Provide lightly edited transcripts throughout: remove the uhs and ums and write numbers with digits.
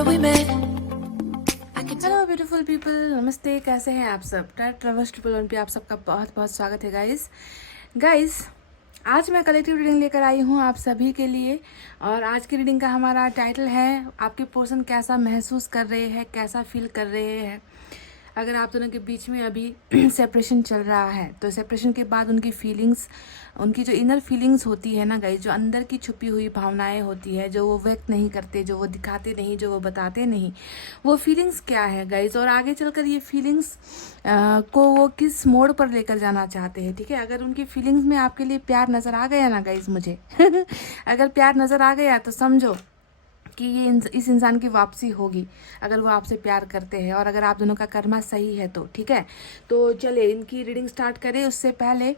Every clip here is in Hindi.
where we met. Hello beautiful people, नमस्ते। कैसे हैं आप सब? ट्रैवल्स ट्रिपल वन पे आप सबका बहुत बहुत स्वागत है गाइस। आज मैं कलेक्टिव रीडिंग लेकर आई हूँ आप सभी के लिए। और आज की रीडिंग का हमारा टाइटल है आपके पर्सन कैसा महसूस कर रहे हैं, कैसा फील कर रहे हैं। अगर आप दोनों के बीच में अभी सेपरेशन चल रहा है तो सेपरेशन के बाद उनकी फीलिंग्स, उनकी जो इनर फीलिंग्स होती है ना गाइज, जो अंदर की छुपी हुई भावनाएं होती है, जो वो व्यक्त नहीं करते, जो वो दिखाते नहीं, जो वो बताते नहीं, वो फीलिंग्स क्या है गाइज। और आगे चलकर ये फीलिंग्स को वो किस मोड़ पर लेकर जाना चाहते हैं। ठीक है, अगर उनकी फीलिंग्स में आपके लिए प्यार नज़र आ गया ना गाइज, मुझे अगर प्यार नज़र आ गया तो समझो कि ये इस इंसान की वापसी होगी, अगर वो आपसे प्यार करते हैं और अगर आप दोनों का कर्मा सही है तो। ठीक है, तो चलिए इनकी रीडिंग स्टार्ट करें। उससे पहले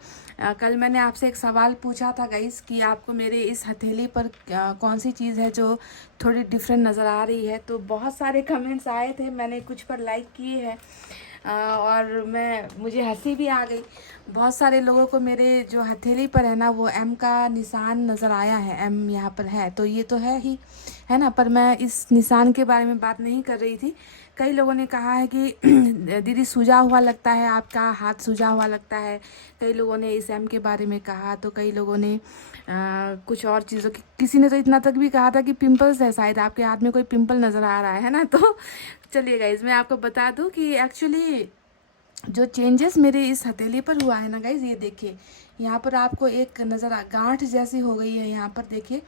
कल मैंने आपसे एक सवाल पूछा था गाइस कि आपको मेरे इस हथेली पर कौन सी चीज़ है जो थोड़ी डिफरेंट नज़र आ रही है। तो बहुत सारे कमेंट्स आए थे, मैंने कुछ पर लाइक किए हैं और मुझे हंसी भी आ गई। बहुत सारे लोगों को मेरे जो हथेली पर है ना वो एम का निशान नज़र आया है, एम यहाँ पर है, तो ये तो है ही है ना। पर मैं इस निशान के बारे में बात नहीं कर रही थी। कई लोगों ने कहा है कि दीदी सूजा हुआ लगता है, आपका हाथ सूजा हुआ लगता है। कई लोगों ने इस एम के बारे में कहा, तो कई लोगों ने कुछ और चीज़ों की, किसी ने तो इतना तक भी कहा था कि पिंपल्स है, शायद आपके हाथ में कोई पिंपल नज़र आ रहा है ना। तो चलिए गाइज, मैं आपको बता दूं कि एक्चुअली जो चेंजेस मेरे इस हथेली पर हुआ है ना गाइज, ये देखिए यहाँ पर आपको एक गांठ जैसी हो गई है यहाँ पर, देखिए।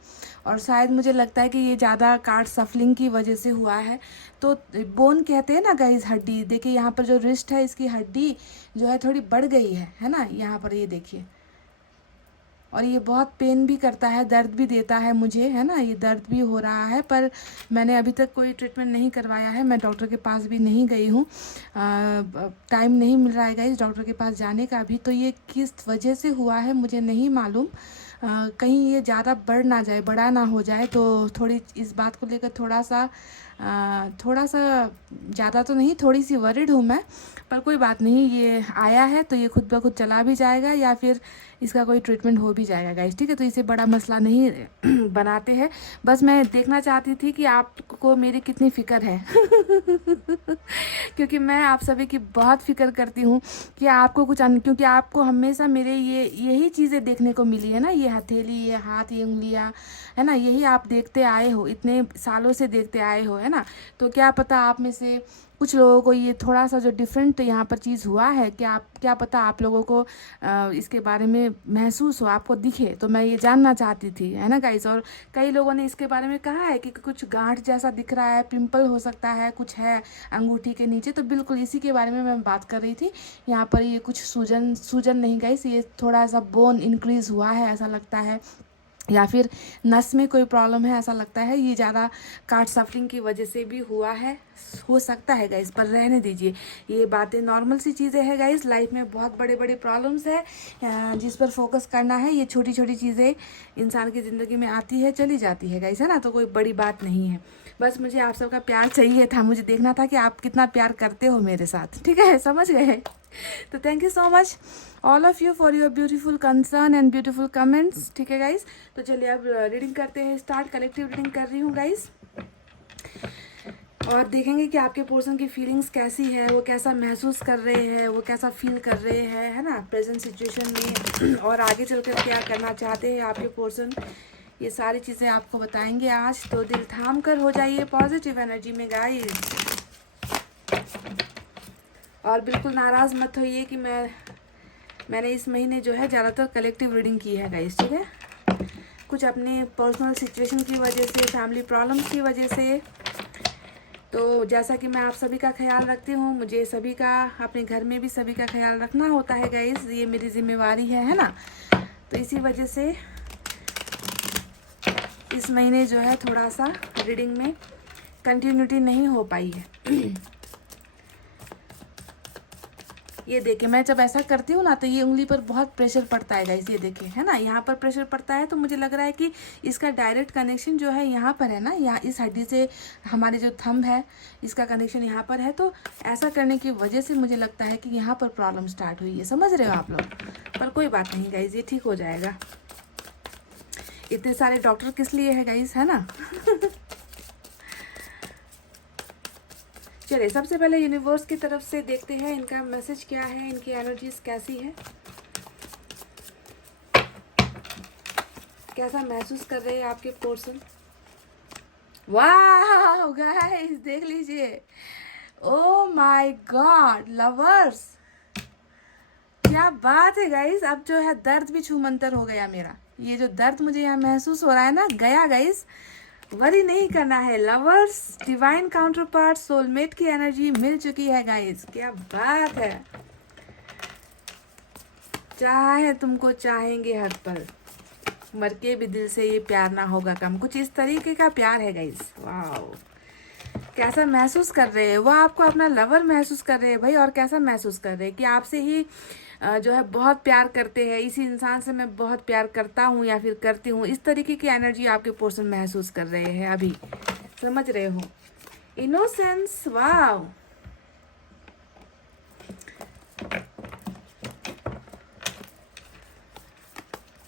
और शायद मुझे लगता है कि ये ज़्यादा कार्ड सफलिंग की वजह से हुआ है। तो बोन कहते हैं ना गाइज, हड्डी, देखिए यहाँ पर जो रिस्ट है इसकी हड्डी जो है थोड़ी बढ़ गई है ना यहाँ पर, ये देखिए। और ये बहुत पेन भी करता है, दर्द भी देता है मुझे, है ना, ये दर्द भी हो रहा है। पर मैंने अभी तक कोई ट्रीटमेंट नहीं करवाया है, मैं डॉक्टर के पास भी नहीं गई हूँ, टाइम नहीं मिल रहा है इस डॉक्टर के पास जाने का भी। तो ये किस वजह से हुआ है मुझे नहीं मालूम। कहीं ये ज़्यादा बड़ा ना हो जाए, तो थोड़ी इस बात को लेकर थोड़ा सा ज़्यादा तो नहीं, थोड़ी सी वरिड हूँ मैं। पर कोई बात नहीं, ये आया है तो ये खुद ब खुद चला भी जाएगा या फिर इसका कोई ट्रीटमेंट हो भी जाएगा गाइस। ठीक है, तो इसे बड़ा मसला नहीं बनाते हैं। बस मैं देखना चाहती थी कि आपको मेरी कितनी फ़िक्र है क्योंकि मैं आप सभी की बहुत फिक्र करती हूँ कि आपको क्योंकि आपको हमेशा मेरे यही चीज़ें देखने को मिली है ना, ये हथेली, ये हाथ, ये उंगलियाँ, है ना, यही आप देखते आए हो, इतने सालों से देखते आए हो, है ना। तो क्या पता आप में से कुछ लोगों को ये थोड़ा सा जो डिफरेंट यहाँ पर चीज़ हुआ है, क्या पता आप लोगों को इसके बारे में महसूस हो, आपको दिखे। तो मैं ये जानना चाहती थी, है ना गाइस। और कई लोगों ने इसके बारे में कहा है कि कुछ गांठ जैसा दिख रहा है, पिंपल हो सकता है, कुछ है अंगूठी के नीचे। तो बिल्कुल इसी के बारे में मैं बात कर रही थी। यहाँ पर ये कुछ सूजन नहीं गाइस, ये थोड़ा सा बोन इंक्रीज हुआ है ऐसा लगता है, या फिर नस में कोई प्रॉब्लम है ऐसा लगता है। ये ज़्यादा कार्ड सफरिंग की वजह से भी हुआ है, हो सकता है गाइस, पर रहने दीजिए। ये बातें नॉर्मल सी चीज़ें हैं गाइस, लाइफ में बहुत बड़े बड़े प्रॉब्लम्स है जिस पर फोकस करना है। ये छोटी छोटी चीज़ें इंसान की ज़िंदगी में आती है, चली जाती है गाइस, है ना। तो कोई बड़ी बात नहीं है, बस मुझे आप सबका प्यार चाहिए था, मुझे देखना था कि आप कितना प्यार करते हो मेरे साथ। ठीक है, समझ गए। तो thank you so much all of you for your beautiful concern and beautiful comments. ठीक है गाइस, तो चलिए अब रीडिंग करते हैं स्टार्ट। कलेक्टिव रीडिंग कर रही हूँ गाइस, और देखेंगे कि आपके पर्सन की फीलिंग्स कैसी है, वो कैसा महसूस कर रहे हैं, वो कैसा फील कर रहे हैं, है ना, प्रेजेंट सिचुएशन में, और आगे चलकर क्या करना चाहते हैं आपके पर्सन। ये सारी चीज़ें आपको बताएंगे आज। तो दिल थाम कर हो जाइए पॉजिटिव एनर्जी में गाइस, और बिल्कुल नाराज़ मत होइए कि मैंने इस महीने जो है ज़्यादातर कलेक्टिव रीडिंग की है गाइस। ठीक है, कुछ अपने पर्सनल सिचुएशन की वजह से, फैमिली प्रॉब्लम्स की वजह से। तो जैसा कि मैं आप सभी का ख्याल रखती हूँ, मुझे सभी का, अपने घर में भी सभी का ख्याल रखना होता है गाइस, ये मेरी जिम्मेवारी है ना। तो इसी वजह से इस महीने जो है थोड़ा सा रीडिंग में कंटिन्यूटी नहीं हो पाई है। ये देखिए, मैं जब ऐसा करती हूँ ना तो ये उंगली पर बहुत प्रेशर पड़ता है गाइस, ये देखिए, है ना, यहाँ पर प्रेशर पड़ता है। तो मुझे लग रहा है कि इसका डायरेक्ट कनेक्शन जो है यहाँ पर है ना, यहाँ इस हड्डी से हमारे जो थंब है इसका कनेक्शन यहाँ पर है। तो ऐसा करने की वजह से मुझे लगता है कि यहाँ पर प्रॉब्लम स्टार्ट हुई है, समझ रहे हो आप लोग। पर कोई बात नहीं गाइस, ये ठीक हो जाएगा। इतने सारे डॉक्टर किस लिए है गाइस, है ना। चलिए सबसे पहले यूनिवर्स की तरफ से देखते हैं इनका मैसेज क्या है, इनकी एनर्जीज कैसी है, कैसा महसूस कर रहे हैं आपके पर्सन। वाह गाइस देख लीजिए, ओ माय गॉड लवर्स, क्या बात है गाइस। अब जो है दर्द भी छूमंतर हो गया मेरा, ये जो दर्द मुझे यहाँ महसूस हो रहा है ना गया गाइस, वरी नहीं करना है। Lovers, divine counter part, soulmate की एनर्जी मिल चुकी है गाइस, क्या बात है। चाहे तुमको चाहेंगे हर पल, मर के भी दिल से ये प्यार ना होगा कम, कुछ इस तरीके का प्यार है गाइस। वाओ, कैसा महसूस कर रहे हैं वो, आपको अपना लवर महसूस कर रहे हैं भाई, और कैसा महसूस कर रहे हैं कि आपसे ही जो है बहुत प्यार करते हैं, इसी इंसान से मैं बहुत प्यार करता हूँ या फिर करती हूँ, इस तरीके की एनर्जी आपके पर्सन महसूस कर रहे हैं अभी, समझ रहे हो। इनोसेंस, वाव,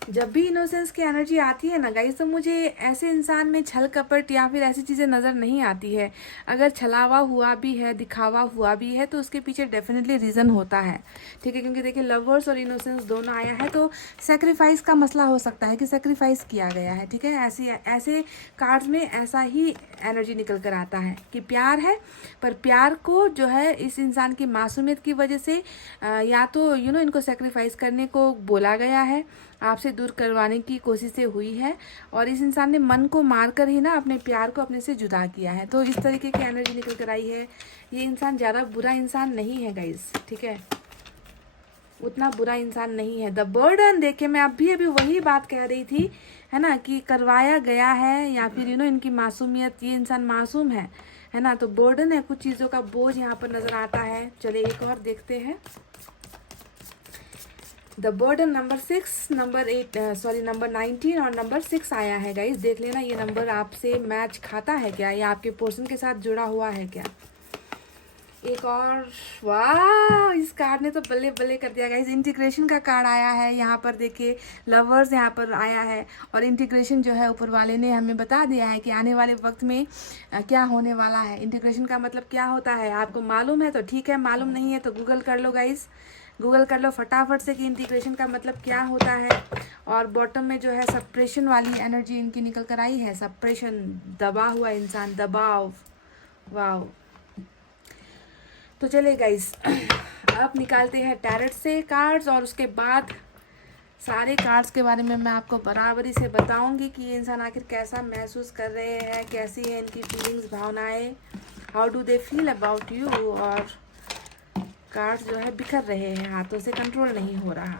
जब भी इनोसेंस की एनर्जी आती है ना गाइस, तो मुझे ऐसे इंसान में छल कपट या फिर ऐसी चीज़ें नज़र नहीं आती है। अगर छलावा हुआ भी है, दिखावा हुआ भी है, तो उसके पीछे डेफिनेटली रीज़न होता है, ठीक है। क्योंकि देखिए लवर्स और इनोसेंस दोनों आया है, तो सेक्रीफाइस का मसला हो सकता है कि सेक्रीफाइस किया गया है, ठीक है। ऐसे कार्ड्स में ऐसा ही एनर्जी निकल कर आता है कि प्यार है, पर प्यार को जो है इस इंसान की मासूमियत की वजह से या तो इनको सेक्रीफाइस करने को बोला गया है, आपसे दूर करवाने की कोशिश से हुई है, और इस इंसान ने मन को मार कर ही ना अपने प्यार को अपने से जुदा किया है। तो इस तरीके की एनर्जी निकल कर आई है। ये इंसान ज़्यादा बुरा इंसान नहीं है गाइस, ठीक है, उतना बुरा इंसान नहीं है। द बर्डन देखे, मैं अभी वही बात कह रही थी, है ना, कि करवाया गया है या फिर इनकी मासूमियत, ये इंसान मासूम है ना, तो बर्डन है, कुछ चीज़ों का बोझ यहाँ पर नज़र आता है। चलिए एक और देखते हैं। द बर्डन नंबर 6, नंबर 19 और नंबर 6 आया है गाइस। देख लेना ये नंबर आपसे मैच खाता है क्या, या आपके पर्सन के साथ जुड़ा हुआ है क्या। एक और, वाह, इस कार्ड ने तो बल्ले बल्ले कर दिया गाइस। इंटीग्रेशन का कार्ड आया है यहाँ पर, देखिए लवर्स यहाँ पर आया है, और इंटीग्रेशन जो है ऊपर वाले ने हमें बता दिया है कि आने वाले वक्त में क्या होने वाला है। इंटीग्रेशन का मतलब क्या होता है, आपको मालूम है तो ठीक है, मालूम नहीं है तो गूगल कर लो गाइस, गूगल कर लो फटाफट से कि इंटीग्रेशन का मतलब क्या होता है। और बॉटम में जो है सप्रेशन वाली एनर्जी इनकी निकल कर आई है, सप्रेशन, दबा हुआ इंसान, दबाव, वाह। तो चलिए गाइस अब निकालते हैं टैरेट से कार्ड्स, और उसके बाद सारे कार्ड्स के बारे में मैं आपको बराबरी से बताऊंगी कि ये इंसान आखिर कैसा महसूस कर रहे हैं, कैसी है इनकी फीलिंग्स, भावनाएं, how do they feel about you. और कार्ड्स जो है बिखर रहे हैं, हाथों से कंट्रोल नहीं हो रहा।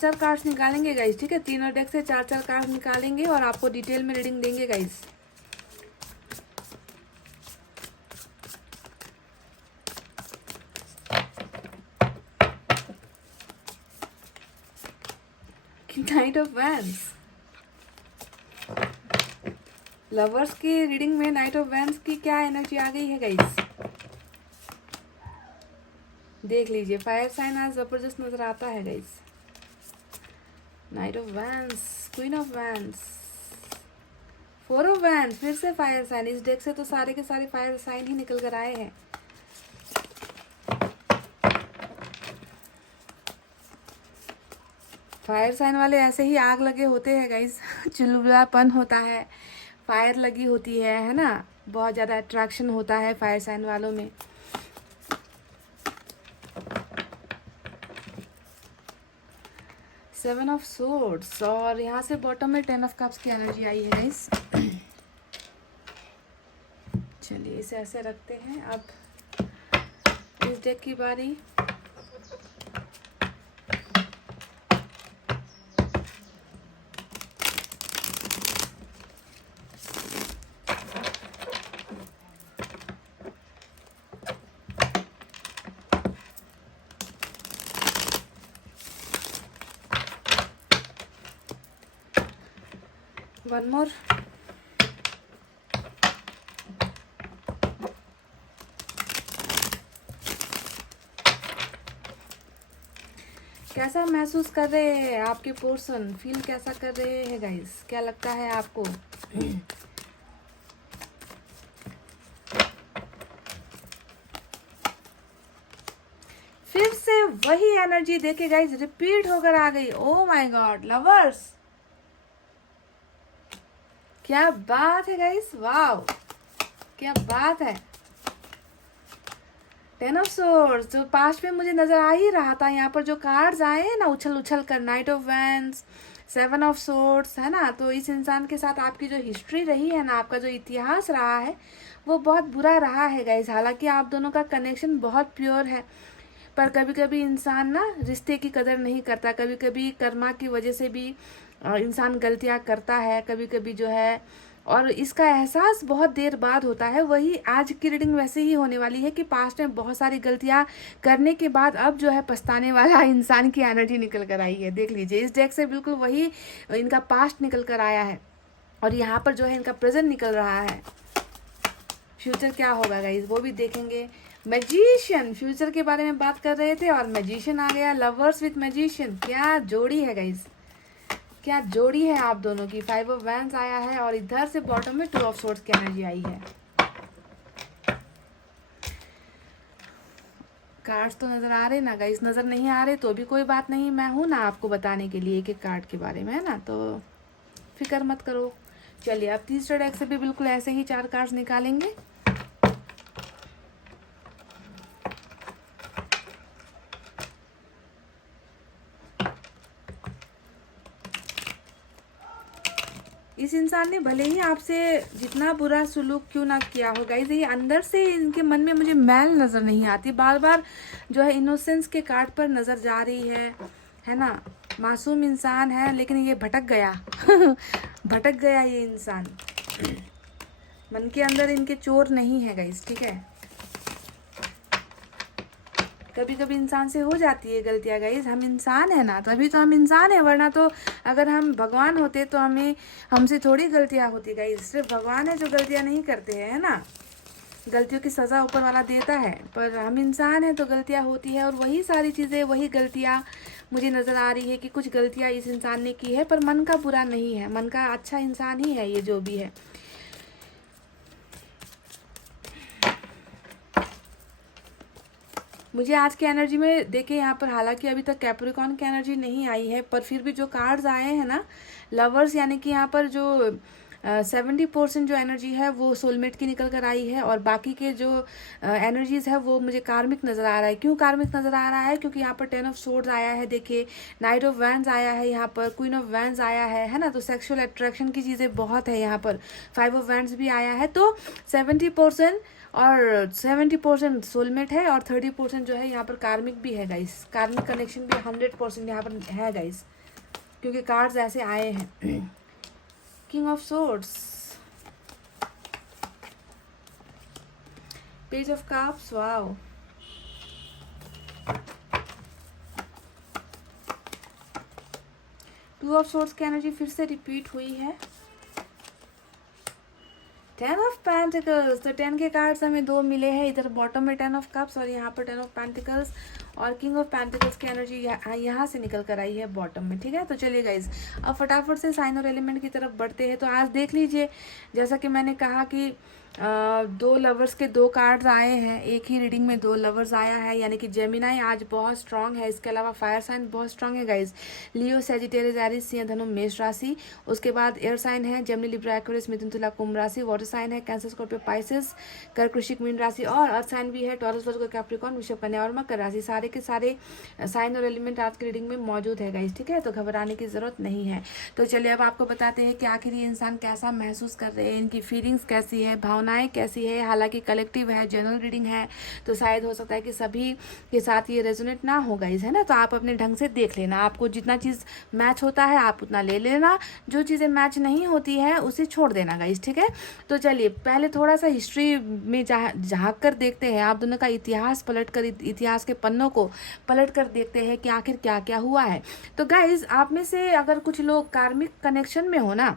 चार कार्ड्स निकालेंगे गाइस, ठीक है, तीनों डेक से चार कार्ड्स निकालेंगे और आपको डिटेल में रीडिंग देंगे guys. Night of wands, lovers की रीडिंग में नाइट ऑफ वैंड्स की क्या एनर्जी आ गई है गाइस, देख लीजिए। फायर साइन आज जबरदस्त नजर आता है guys. Night of wands, queen of wands, 4 of wands, फिर से फायर साइन। इस डेक से तो सारे के सारे फायर साइन ही निकल कर आए हैं। फायर साइन वाले ऐसे ही आग लगे होते हैं गाइस चुलबुलापन होता है, फायर लगी होती है ना, बहुत ज़्यादा अट्रैक्शन होता है फायर साइन वालों में। सेवन ऑफ सोर्ड्स, और यहाँ से बॉटम में 10 ऑफ कप्स की एनर्जी आई है गाइस। चलिए इसे ऐसे रखते हैं। अब इस डेक की बारी। One more. कैसा महसूस कर रहे हैं आपके पर्सन, फील कैसा कर रहे हैं गाइस, क्या लगता है आपको? फिर से वही एनर्जी देखे गाइस रिपीट होकर आ गई। ओ माय गॉड लवर्स, क्या बात है गाइस, वाव क्या बात है। टेन ऑफ सोर्ड्स जो पास्ट में मुझे नजर आ ही रहा था, यहाँ पर जो कार्ड्स आए हैं ना उछल उछल कर, night of wands, seven of swords, है ना। तो इस इंसान के साथ आपकी जो हिस्ट्री रही है ना, आपका जो इतिहास रहा है वो बहुत बुरा रहा है गाइस। हालांकि आप दोनों का कनेक्शन बहुत प्योर है, पर कभी कभी इंसान ना रिश्ते की कदर नहीं करता, कभी कभी कर्मा की वजह से भी इंसान गलतियां करता है कभी कभी जो है, और इसका एहसास बहुत देर बाद होता है। वही आज की रीडिंग वैसे ही होने वाली है कि पास्ट में बहुत सारी गलतियां करने के बाद अब जो है पछताने वाला इंसान की एनर्जी निकल कर आई है। देख लीजिए इस डेक से बिल्कुल वही इनका पास्ट निकल कर आया है, और यहाँ पर जो है इनका प्रेजेंट निकल रहा है। फ्यूचर क्या होगा गाइज वो भी देखेंगे। मैजिशियन, फ्यूचर के बारे में बात कर रहे थे और मैजिशियन आ गया। लवर्स विथ मैजिशियन, क्या जोड़ी है गाइज, क्या जोड़ी है आप दोनों की। फाइव ऑफ वैंड्स आया है और इधर से बॉटम में टू ऑफ सोर्ड्स की एनर्जी आई है। कार्ड्स तो नजर आ रहे ना गाइस, नजर नहीं आ रहे तो भी कोई बात नहीं, मैं हूं ना आपको बताने के लिए एक एक कार्ड के बारे में, है ना, तो फिक्र मत करो। चलिए अब तीसरे डेक से भी बिल्कुल ऐसे ही 4 कार्ड्स निकालेंगे। इस इंसान ने भले ही आपसे जितना बुरा सुलूक क्यों ना किया हो गाइस, ये अंदर से इनके मन में मुझे मैल नजर नहीं आती, बार बार जो है इनोसेंस के कार्ड पर नजर जा रही है ना। मासूम इंसान है लेकिन ये भटक गया भटक गया ये इंसान। मन के अंदर इनके चोर नहीं है गाइस, ठीक है। कभी कभी इंसान से हो जाती है गलतियां गाइस, हम इंसान है ना, तभी तो हम इंसान है, वरना तो अगर हम भगवान होते तो हमसे थोड़ी गलतियां होती गाइस। सिर्फ भगवान है जो गलतियां नहीं करते हैं, है ना। गलतियों की सजा ऊपर वाला देता है, पर हम इंसान हैं तो गलतियां होती है। और वही सारी चीज़ें, वही गलतियां मुझे नज़र आ रही है कि कुछ गलतियां इस इंसान ने की है, पर मन का बुरा नहीं है, मन का अच्छा इंसान ही है ये जो भी है। मुझे आज की एनर्जी में देखिए यहाँ पर, हालांकि अभी तक कैप्रिकॉर्न की एनर्जी नहीं आई है, पर फिर भी जो कार्ड्स आए हैं ना लवर्स, यानी कि यहाँ पर जो 70% जो एनर्जी है वो सोलमेट की निकल कर आई है, और बाकी के जो एनर्जीज है वो मुझे कार्मिक नजर आ रहा है। क्यों कार्मिक नजर आ रहा है? क्योंकि यहाँ पर 10 ऑफ सोर्ड्स आया है, देखिए नाइट ऑफ वैंड्स आया है, यहाँ पर क्वीन ऑफ वैंड्स आया है ना। तो सेक्सुअल अट्रैक्शन की चीज़ें बहुत है यहाँ पर। 5 ऑफ वैंड्स भी आया है, तो 70% और 70% सोलमेट है और 30% जो है यहाँ पर कार्मिक भी है गाइस। कार्मिक कनेक्शन भी 100% यहाँ पर है गाइस, क्योंकि कार्ड्स ऐसे आए हैं। King of swords, page of cups, wow, two of swords की एनर्जी फिर से रिपीट हुई है। 10 ऑफ पेंटिकल्स, तो 10 के कार्ड्स हमें 2 मिले हैं, इधर बॉटम में 10 ऑफ कप्स और यहाँ पर 10 ऑफ पेंटिकल्स, और किंग ऑफ पेंटिकल्स की एनर्जी यहाँ से निकल कर आई है बॉटम में, ठीक है। तो चलिए गाइज अब फटाफट से साइन और एलिमेंट की तरफ बढ़ते हैं। तो आज देख लीजिए, जैसा कि मैंने कहा कि 2 लवर्स के 2 कार्ड्स आए हैं, एक ही रीडिंग में 2 लवर्स आया है, यानी कि जेमिनाई आज बहुत स्ट्रांग है। इसके अलावा फायर साइन बहुत स्ट्रांग है गाइज, लियो, सेजिटेरियस, एरिस, सिंह, धनु, मेष राशि। उसके बाद एयर साइन है जेमिनी, लिब्रा, एक्वेरियस, मिथुन, तुला, कुंभ राशि। वाटर साइन है कैंसर, स्कॉर्पियो, पाइसेस, कर्क, वृश्चिक, मीन राशि। और अर्थ साइन भी है टॉरस, वर्गो, कैप्रिकॉर्न, वृषभ, कन्या और मकर राशि। सारे के सारे साइन और एलिमेंट आज की रीडिंग में मौजूद है गाइज, ठीक है। तो घबराने की जरूरत नहीं है। तो चलिए अब आपको बताते हैं कि आखिर ये इंसान कैसा महसूस कर रहे हैं, इनकी फीलिंग्स कैसी है, भाव भावनाएं कैसी है। हालांकि कलेक्टिव है, जनरल रीडिंग है, तो शायद हो सकता है कि सभी के साथ ये रेजोनेट ना हो गाइस, है ना। तो आप अपने ढंग से देख लेना, आपको जितना चीज़ मैच होता है आप उतना ले लेना, जो चीज़ें मैच नहीं होती है उसे छोड़ देना गाइस, ठीक है। तो चलिए पहले थोड़ा सा हिस्ट्री में झाँक कर देखते हैं, आप दोनों का इतिहास पलट कर, इतिहास के पन्नों को पलट कर देखते हैं कि आखिर क्या क्या हुआ है। तो गाइज आप में से अगर कुछ लोग कार्मिक कनेक्शन में हो ना,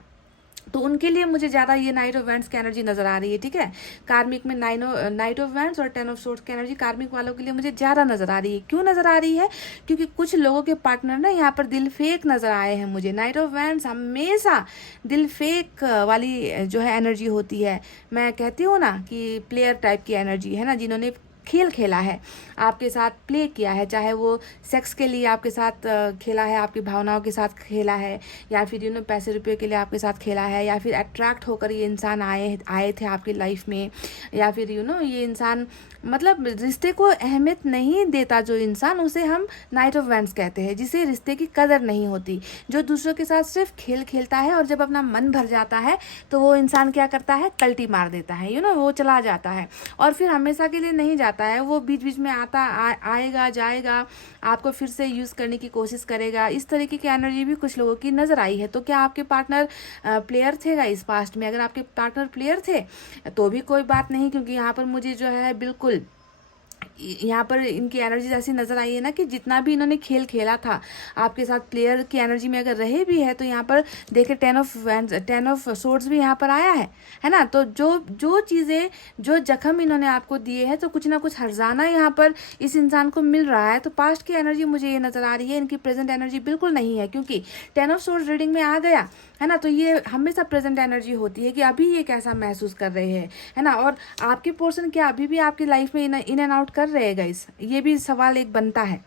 तो उनके लिए मुझे ज़्यादा ये नाइट ऑफ वैंड्स की एनर्जी नज़र आ रही है, ठीक है। कार्मिक में नाइट ऑफ वैंड्स और 10 ऑफ सोर्ड्स की एनर्जी कार्मिक वालों के लिए मुझे ज़्यादा नज़र आ रही है। क्यों नज़र आ रही है? क्योंकि कुछ लोगों के पार्टनर ना यहाँ पर दिल फेक नज़र आए हैं मुझे। नाइट ऑफ वैंड्स हमेशा दिल फेक वाली जो है एनर्जी होती है। मैं कहती हूँ ना कि प्लेयर टाइप की एनर्जी है ना, जिन्होंने खेल खेला है, आपके साथ प्ले किया है, चाहे वो सेक्स के लिए आपके साथ खेला है, आपकी भावनाओं के साथ खेला है, या फिर पैसे रुपये के लिए आपके साथ खेला है, या फिर अट्रैक्ट होकर ये इंसान आए थे आपकी लाइफ में, या फिर ये इंसान मतलब रिश्ते को अहमियत नहीं देता जो इंसान, उसे हम नाइट ऑफ वैंड्स कहते हैं, जिसे रिश्ते की कदर नहीं होती, जो दूसरों के साथ सिर्फ खेल खेलता है और जब अपना मन भर जाता है तो वो इंसान क्या करता है, कल्टी मार देता है, वो चला जाता है और फिर हमेशा के लिए नहीं जाता है, वो बीच बीच में आएगा जाएगा, आपको फिर से यूज़ करने की कोशिश करेगा। इस तरीके की एनर्जी भी कुछ लोगों की नज़र आई है। तो क्या आपके पार्टनर प्लेयर थे इस पास्ट में? अगर आपके पार्टनर प्लेयर थे तो भी कोई बात नहीं, क्योंकि यहाँ पर मुझे जो है बिल्कुल यहाँ पर इनकी एनर्जी ऐसी नज़र आई है ना कि जितना भी इन्होंने खेल खेला था आपके साथ, प्लेयर की एनर्जी में अगर रहे भी है, तो यहाँ पर देखिए 10 ऑफ सोर्ड्स भी यहाँ पर आया है ना। तो जो चीज़ें, जो जख्म इन्होंने आपको दिए हैं, तो कुछ ना कुछ हर्जाना यहाँ पर इस इंसान को मिल रहा है। तो पास्ट की एनर्जी मुझे ये नज़र आ रही है, इनकी प्रेजेंट एनर्जी बिल्कुल नहीं है, क्योंकि 10 ऑफ सोर्ड्स रीडिंग में आ गया है ना। तो ये हमेशा प्रेजेंट एनर्जी होती है कि अभी ये कैसा महसूस कर रहे हैं, है ना। और आपके पर्सन क्या अभी भी आपकी लाइफ में इन एंड आउट कर रहे हैं गाइस? ये भी सवाल एक बनता है।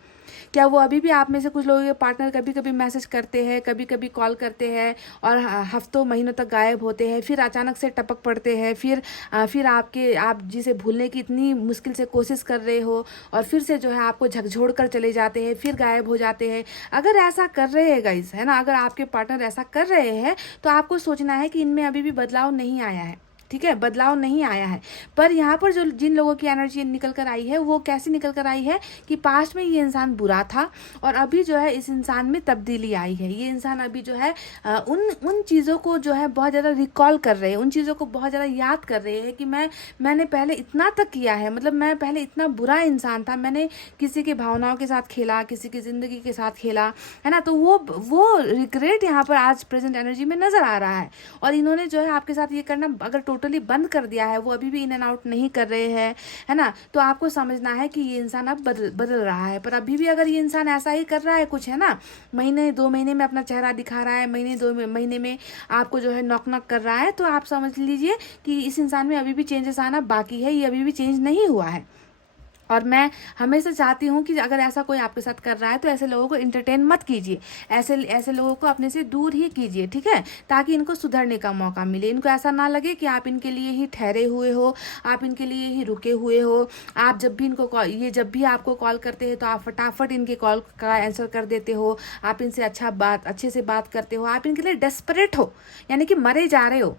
क्या वो अभी भी आप में से कुछ लोगों के पार्टनर कभी कभी मैसेज करते हैं, कभी कभी कॉल करते हैं और हफ्तों महीनों तक गायब होते हैं, फिर अचानक से टपक पड़ते हैं, फिर आप जिसे भूलने की इतनी मुश्किल से कोशिश कर रहे हो और फिर से जो है आपको झकझोड़ कर चले जाते हैं, फिर गायब हो जाते हैं। अगर ऐसा कर रहे हैं गाइस, है ना, अगर आपके पार्टनर ऐसा कर रहे हैं तो आपको सोचना है कि इनमें अभी भी बदलाव नहीं आया है, ठीक है, बदलाव नहीं आया है। पर यहाँ पर जो जिन लोगों की एनर्जी निकल कर आई है, वो कैसी निकल कर आई है कि पास्ट में ये इंसान बुरा था और अभी जो है इस इंसान में तब्दीली आई है। ये इंसान अभी जो है उन चीज़ों को जो है बहुत ज़्यादा रिकॉल कर रहे हैं, उन चीज़ों को बहुत ज़्यादा याद कर रहे हैं कि मैंने पहले इतना तक किया है, मतलब मैं पहले इतना बुरा इंसान था, मैंने किसी की भावनाओं के साथ खेला, किसी की ज़िंदगी के साथ खेला, है ना। तो वो रिग्रेट यहाँ पर आज प्रेजेंट एनर्जी में नज़र आ रहा है। और इन्होंने जो है आपके साथ ये करना अगर टोटली बंद कर दिया है, वो अभी भी इन एंड आउट नहीं कर रहे हैं, है ना, तो आपको समझना है कि ये इंसान अब बदल रहा है। पर अभी भी अगर ये इंसान ऐसा ही कर रहा है कुछ, है ना, महीने 2 महीने में अपना चेहरा दिखा रहा है, महीने 2 महीने में आपको जो है नॉक कर रहा है, तो आप समझ लीजिए कि इस इंसान में अभी भी चेंजेस आना बाकी है, ये अभी भी चेंज नहीं हुआ है। और मैं हमेशा चाहती हूँ कि अगर ऐसा कोई आपके साथ कर रहा है तो ऐसे लोगों को इंटरटेन मत कीजिए, ऐसे लोगों को अपने से दूर ही कीजिए, ठीक है, ताकि इनको सुधरने का मौका मिले। इनको ऐसा ना लगे कि आप इनके लिए ही ठहरे हुए हो, आप इनके लिए ही रुके हुए हो। आप जब भी आपको कॉल करते हैं तो आप फटाफट इनके कॉल का आंसर कर देते हो, आप इनसे अच्छे से बात करते हो, आप इनके लिए डेस्परेट हो, यानी कि मरे जा रहे हो,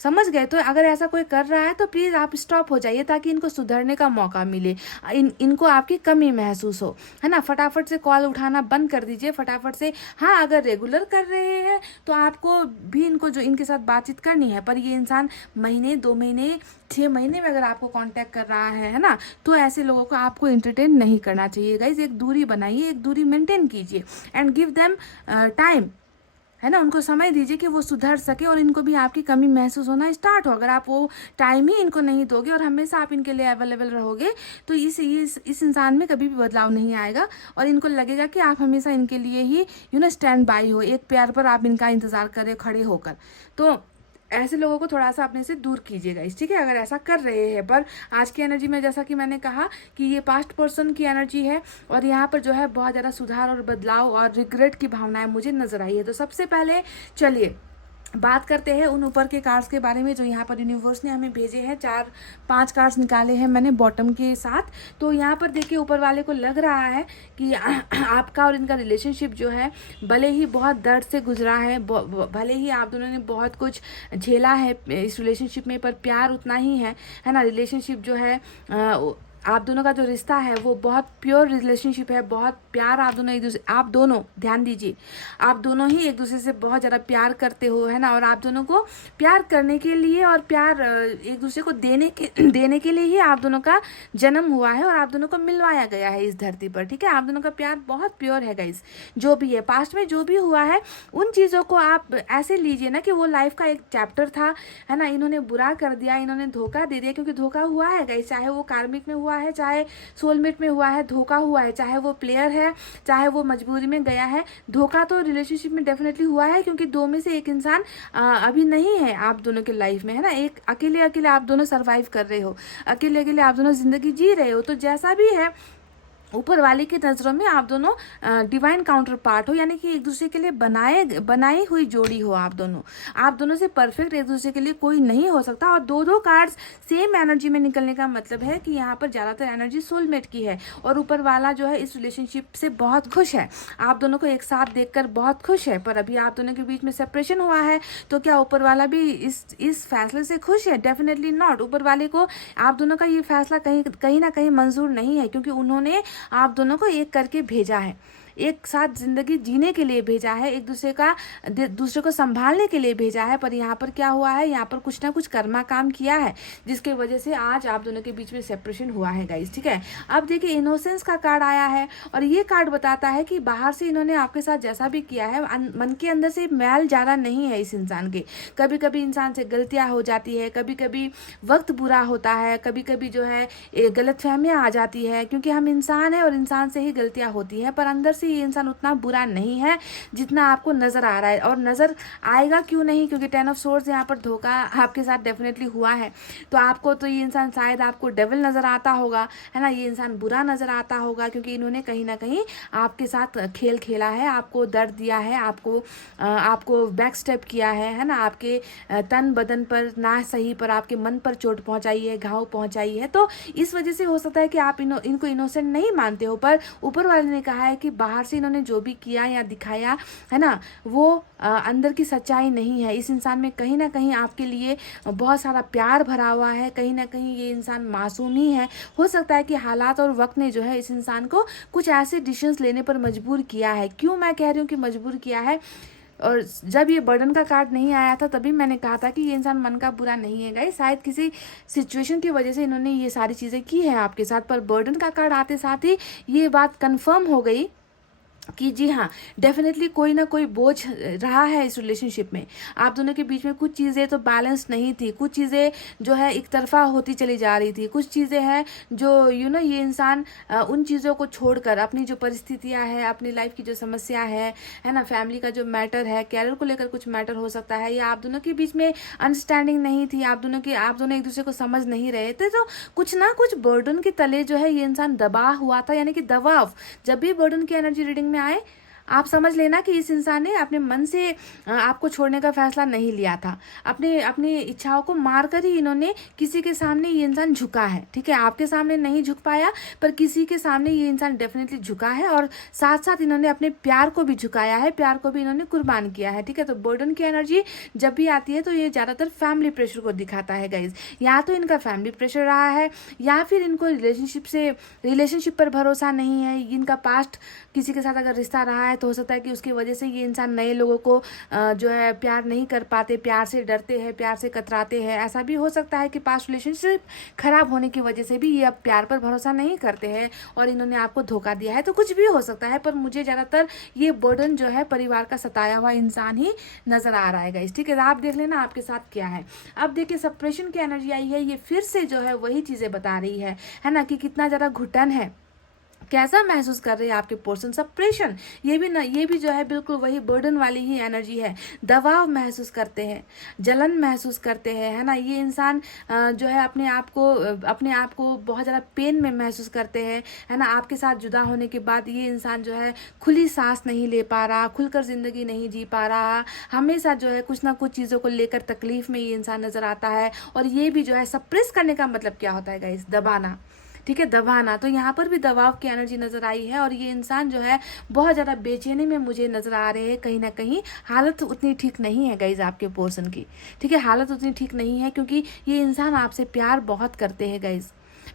समझ गए। तो अगर ऐसा कोई कर रहा है तो प्लीज़ आप स्टॉप हो जाइए, ताकि इनको सुधरने का मौका मिले, इनको आपकी कमी महसूस हो, है ना। फटाफट से कॉल उठाना बंद कर दीजिए, फटाफट से। हाँ, अगर रेगुलर कर रहे हैं तो आपको भी इनके साथ बातचीत करनी है, पर ये इंसान महीने 2 महीने 6 महीने में अगर आपको कांटेक्ट कर रहा है ना, तो ऐसे लोगों को आपको एंटरटेन नहीं करना चाहिए गाइज। एक दूरी बनाइए, एक दूरी मेंटेन कीजिए एंड गिव देम टाइम, है ना, उनको समय दीजिए कि वो सुधर सके और इनको भी आपकी कमी महसूस होना स्टार्ट हो। अगर आप वो टाइम ही इनको नहीं दोगे और हमेशा आप इनके लिए अवेलेबल रहोगे तो इस इंसान में कभी भी बदलाव नहीं आएगा और इनको लगेगा कि आप हमेशा इनके लिए ही स्टैंड बाय हो, एक प्यार पर आप इनका इंतज़ार करें खड़े होकर। तो ऐसे लोगों को थोड़ा सा अपने से दूर कीजिएगा, ठीक है, अगर ऐसा कर रहे हैं। पर आज की एनर्जी में जैसा कि मैंने कहा कि ये पास्ट पर्सन की एनर्जी है और यहाँ पर जो है बहुत ज़्यादा सुधार और बदलाव और रिग्रेट की भावनाएं मुझे नज़र आई है। तो सबसे पहले चलिए बात करते हैं उन ऊपर के कार्ड्स के बारे में जो यहाँ पर यूनिवर्स ने हमें भेजे हैं। 4-5 कार्ड्स निकाले हैं मैंने बॉटम के साथ। तो यहाँ पर देखिए ऊपर वाले को लग रहा है कि आपका और इनका रिलेशनशिप जो है भले ही बहुत दर्द से गुजरा है, भले ही आप दोनों ने बहुत कुछ झेला है इस रिलेशनशिप में, पर प्यार उतना ही है ना। रिलेशनशिप जो है आप दोनों का जो रिश्ता है वो बहुत प्योर रिलेशनशिप है, बहुत प्यार आप दोनों ध्यान दीजिए, आप दोनों ही एक दूसरे से बहुत ज़्यादा प्यार करते हो, है ना। और आप दोनों को प्यार करने के लिए और प्यार एक दूसरे को देने के लिए ही आप दोनों का जन्म हुआ है और आप दोनों को मिलवाया गया है इस धरती पर, ठीक है। आप दोनों का प्यार बहुत प्योर है गाइस। जो भी है पास्ट में जो भी हुआ है उन चीज़ों को आप ऐसे लीजिए ना कि वो लाइफ का एक चैप्टर था, है ना। इन्होंने बुरा कर दिया, इन्होंने धोखा दे दिया, क्योंकि धोखा हुआ है गाइस, चाहे वो कार्मिक में हुआ है, चाहे सोलमेट में हुआ है, धोखा हुआ है। चाहे वो प्लेयर है, चाहे वो मजबूरी में गया है, धोखा तो रिलेशनशिप में डेफिनेटली हुआ है, क्योंकि दो में से एक इंसान अभी नहीं है आप दोनों के लाइफ में, है ना। एक अकेले आप दोनों सर्वाइव कर रहे हो, अकेले आप दोनों जिंदगी जी रहे हो। तो जैसा भी है ऊपर वाले की नज़रों में आप दोनों डिवाइन काउंटर पार्ट हो, यानी कि एक दूसरे के लिए बनाई हुई जोड़ी हो। आप दोनों से परफेक्ट एक दूसरे के लिए कोई नहीं हो सकता। और दो कार्ड्स सेम एनर्जी में निकलने का मतलब है कि यहाँ पर ज़्यादातर एनर्जी सोलमेट की है और ऊपर वाला जो है इस रिलेशनशिप से बहुत खुश है, आप दोनों को एक साथ देखकर बहुत खुश है। पर अभी आप दोनों के बीच में सेपरेशन हुआ है, तो क्या ऊपर वाला भी इस फैसले से खुश है? Definitely not. ऊपर वाले को आप दोनों का ये फैसला कहीं ना कहीं मंजूर नहीं है, क्योंकि उन्होंने आप दोनों को एक करके भेजा है, एक साथ जिंदगी जीने के लिए भेजा है, एक दूसरे को संभालने के लिए भेजा है। पर यहाँ पर क्या हुआ है, यहाँ पर कुछ ना कुछ कर्मा काम किया है, जिसके वजह से आज आप दोनों के बीच में सेपरेशन हुआ है गाइस, ठीक है। अब देखिए इनोसेंस का कार्ड आया है और ये कार्ड बताता है कि बाहर से इन्होंने आपके साथ जैसा भी किया है, मन के अंदर से मैल ज़्यादा नहीं है इस इंसान के। कभी कभी इंसान से गलतियाँ हो जाती है, कभी कभी वक्त बुरा होता है, कभी कभी जो है गलतफहमियाँ आ जाती है, क्योंकि हम इंसान हैं और इंसान से ही गलतियाँ होती है। पर अंदर से ये इंसान उतना बुरा नहीं है जितना आपको नजर आ रहा है, और नजर आएगा क्यों नहीं, क्योंकि 10 ऑफ सोर्ड्स यहाँ पर धोखा आपके साथ डेफिनेटली हुआ है। तो आपको तो ये इंसान शायद आपको डेविल नजर आता होगा, है ना। ये इंसान बुरा नजर आता होगा, क्योंकि इन्होंने कहीं ना कहीं आपके साथ खेल खेला है, आपको दर्द दिया है, आपको बैक स्टेप किया है ना। आपके तन बदन पर ना सही पर आपके मन पर चोट पहुंचाई है, घाव पहुंचाई है। तो इस वजह से हो सकता है कि आप इनको इनोसेंट नहीं मानते हो, पर ऊपर वाले ने कहा है कि बाहर से इन्होंने जो भी किया या दिखाया है ना, वो अंदर की सच्चाई नहीं है। इस इंसान में कहीं ना कहीं आपके लिए बहुत सारा प्यार भरा हुआ है, कहीं ना कहीं ये इंसान मासूम ही है। हो सकता है कि हालात और वक्त ने जो है इस इंसान को कुछ ऐसे डिसीजंस लेने पर मजबूर किया है। क्यों मैं कह रही हूँ कि मजबूर किया है, और जब ये बर्डन का कार्ड नहीं आया था तभी मैंने कहा था कि ये इंसान मन का बुरा नहीं है गाइस, शायद किसी सिचुएशन की वजह से इन्होंने ये सारी चीज़ें की है आपके साथ। पर बर्डन का कार्ड आते साथ ही ये बात कंफर्म हो गई कि जी हाँ, डेफिनेटली कोई ना कोई बोझ रहा है इस रिलेशनशिप में। आप दोनों के बीच में कुछ चीज़ें तो बैलेंस नहीं थी, कुछ चीज़ें जो है एक तरफा होती चली जा रही थी, कुछ चीज़ें हैं जो ये इंसान उन चीज़ों को छोड़कर अपनी जो परिस्थितियाँ है, अपनी लाइफ की जो समस्या है ना, फैमिली का जो मैटर है, कैरियर को लेकर कुछ मैटर हो सकता है, या आप दोनों के बीच में अंडरस्टैंडिंग नहीं थी, आप दोनों एक दूसरे को समझ नहीं रहे थे। तो कुछ ना कुछ बर्डन के तले जो है ये इंसान दबा हुआ था, यानी कि दबाव। जब भी बर्डन की एनर्जी रीडिंग में आए आप समझ लेना कि इस इंसान ने अपने मन से आपको छोड़ने का फैसला नहीं लिया था। अपनी इच्छाओं को मार कर ही इन्होंने किसी के सामने ये इंसान झुका है, ठीक है। आपके सामने नहीं झुक पाया, पर किसी के सामने ये इंसान डेफिनेटली झुका है, और साथ साथ इन्होंने अपने प्यार को भी झुकाया है, प्यार को भी इन्होंने कुर्बान किया है, ठीक है। तो बर्डन की एनर्जी जब भी आती है तो ये ज़्यादातर फैमिली प्रेशर को दिखाता है गाइज। या तो इनका फैमिली प्रेशर रहा है, या फिर इनको रिलेशनशिप पर भरोसा नहीं है। इनका पास्ट किसी के साथ अगर रिश्ता रहा है तो हो सकता है कि उसकी वजह से ये इंसान नए लोगों को जो है प्यार नहीं कर पाते, प्यार से डरते हैं, प्यार से कतराते हैं। ऐसा भी हो सकता है कि पास्ट रिलेशनशिप खराब होने की वजह से भी ये अब प्यार पर भरोसा नहीं करते हैं और इन्होंने आपको धोखा दिया है। तो कुछ भी हो सकता है, पर मुझे ज़्यादातर ये बर्डन जो है परिवार का सताया हुआ इंसान ही नजर आ रहा है गाइस, ठीक है। आप देख लेना आपके साथ क्या है। अब देखिए सेपरेशन की एनर्जी आई है, ये फिर से जो है वही चीज़ें बता रही है ना, कि कितना ज़्यादा घुटन है, कैसा महसूस कर रहे हैं आपके पर्सन, सप्रेशन, ये भी जो है बिल्कुल वही बर्डन वाली ही एनर्जी है। दबाव महसूस करते हैं, जलन महसूस करते हैं, है ना। ये इंसान जो है अपने आप को बहुत ज़्यादा पेन में महसूस करते हैं, है ना। आपके साथ जुदा होने के बाद ये इंसान जो है खुली सांस नहीं ले पा रहा, खुलकर ज़िंदगी नहीं जी पा रहा, हमेशा जो है कुछ ना कुछ चीज़ों को लेकर तकलीफ में ये इंसान नज़र आता है। और ये भी जो है सप्रेस करने का मतलब क्या होता है गाइस, दबाना, ठीक है, दबाना। तो यहाँ पर भी दबाव की एनर्जी नजर आई है और ये इंसान जो है बहुत ज़्यादा बेचैनी में मुझे नजर आ रहे हैं। कहीं ना कहीं हालत उतनी ठीक नहीं है गाइज आपके पर्सन की, ठीक है, हालत उतनी ठीक नहीं है, क्योंकि ये इंसान आपसे प्यार बहुत करते हैं गाइज,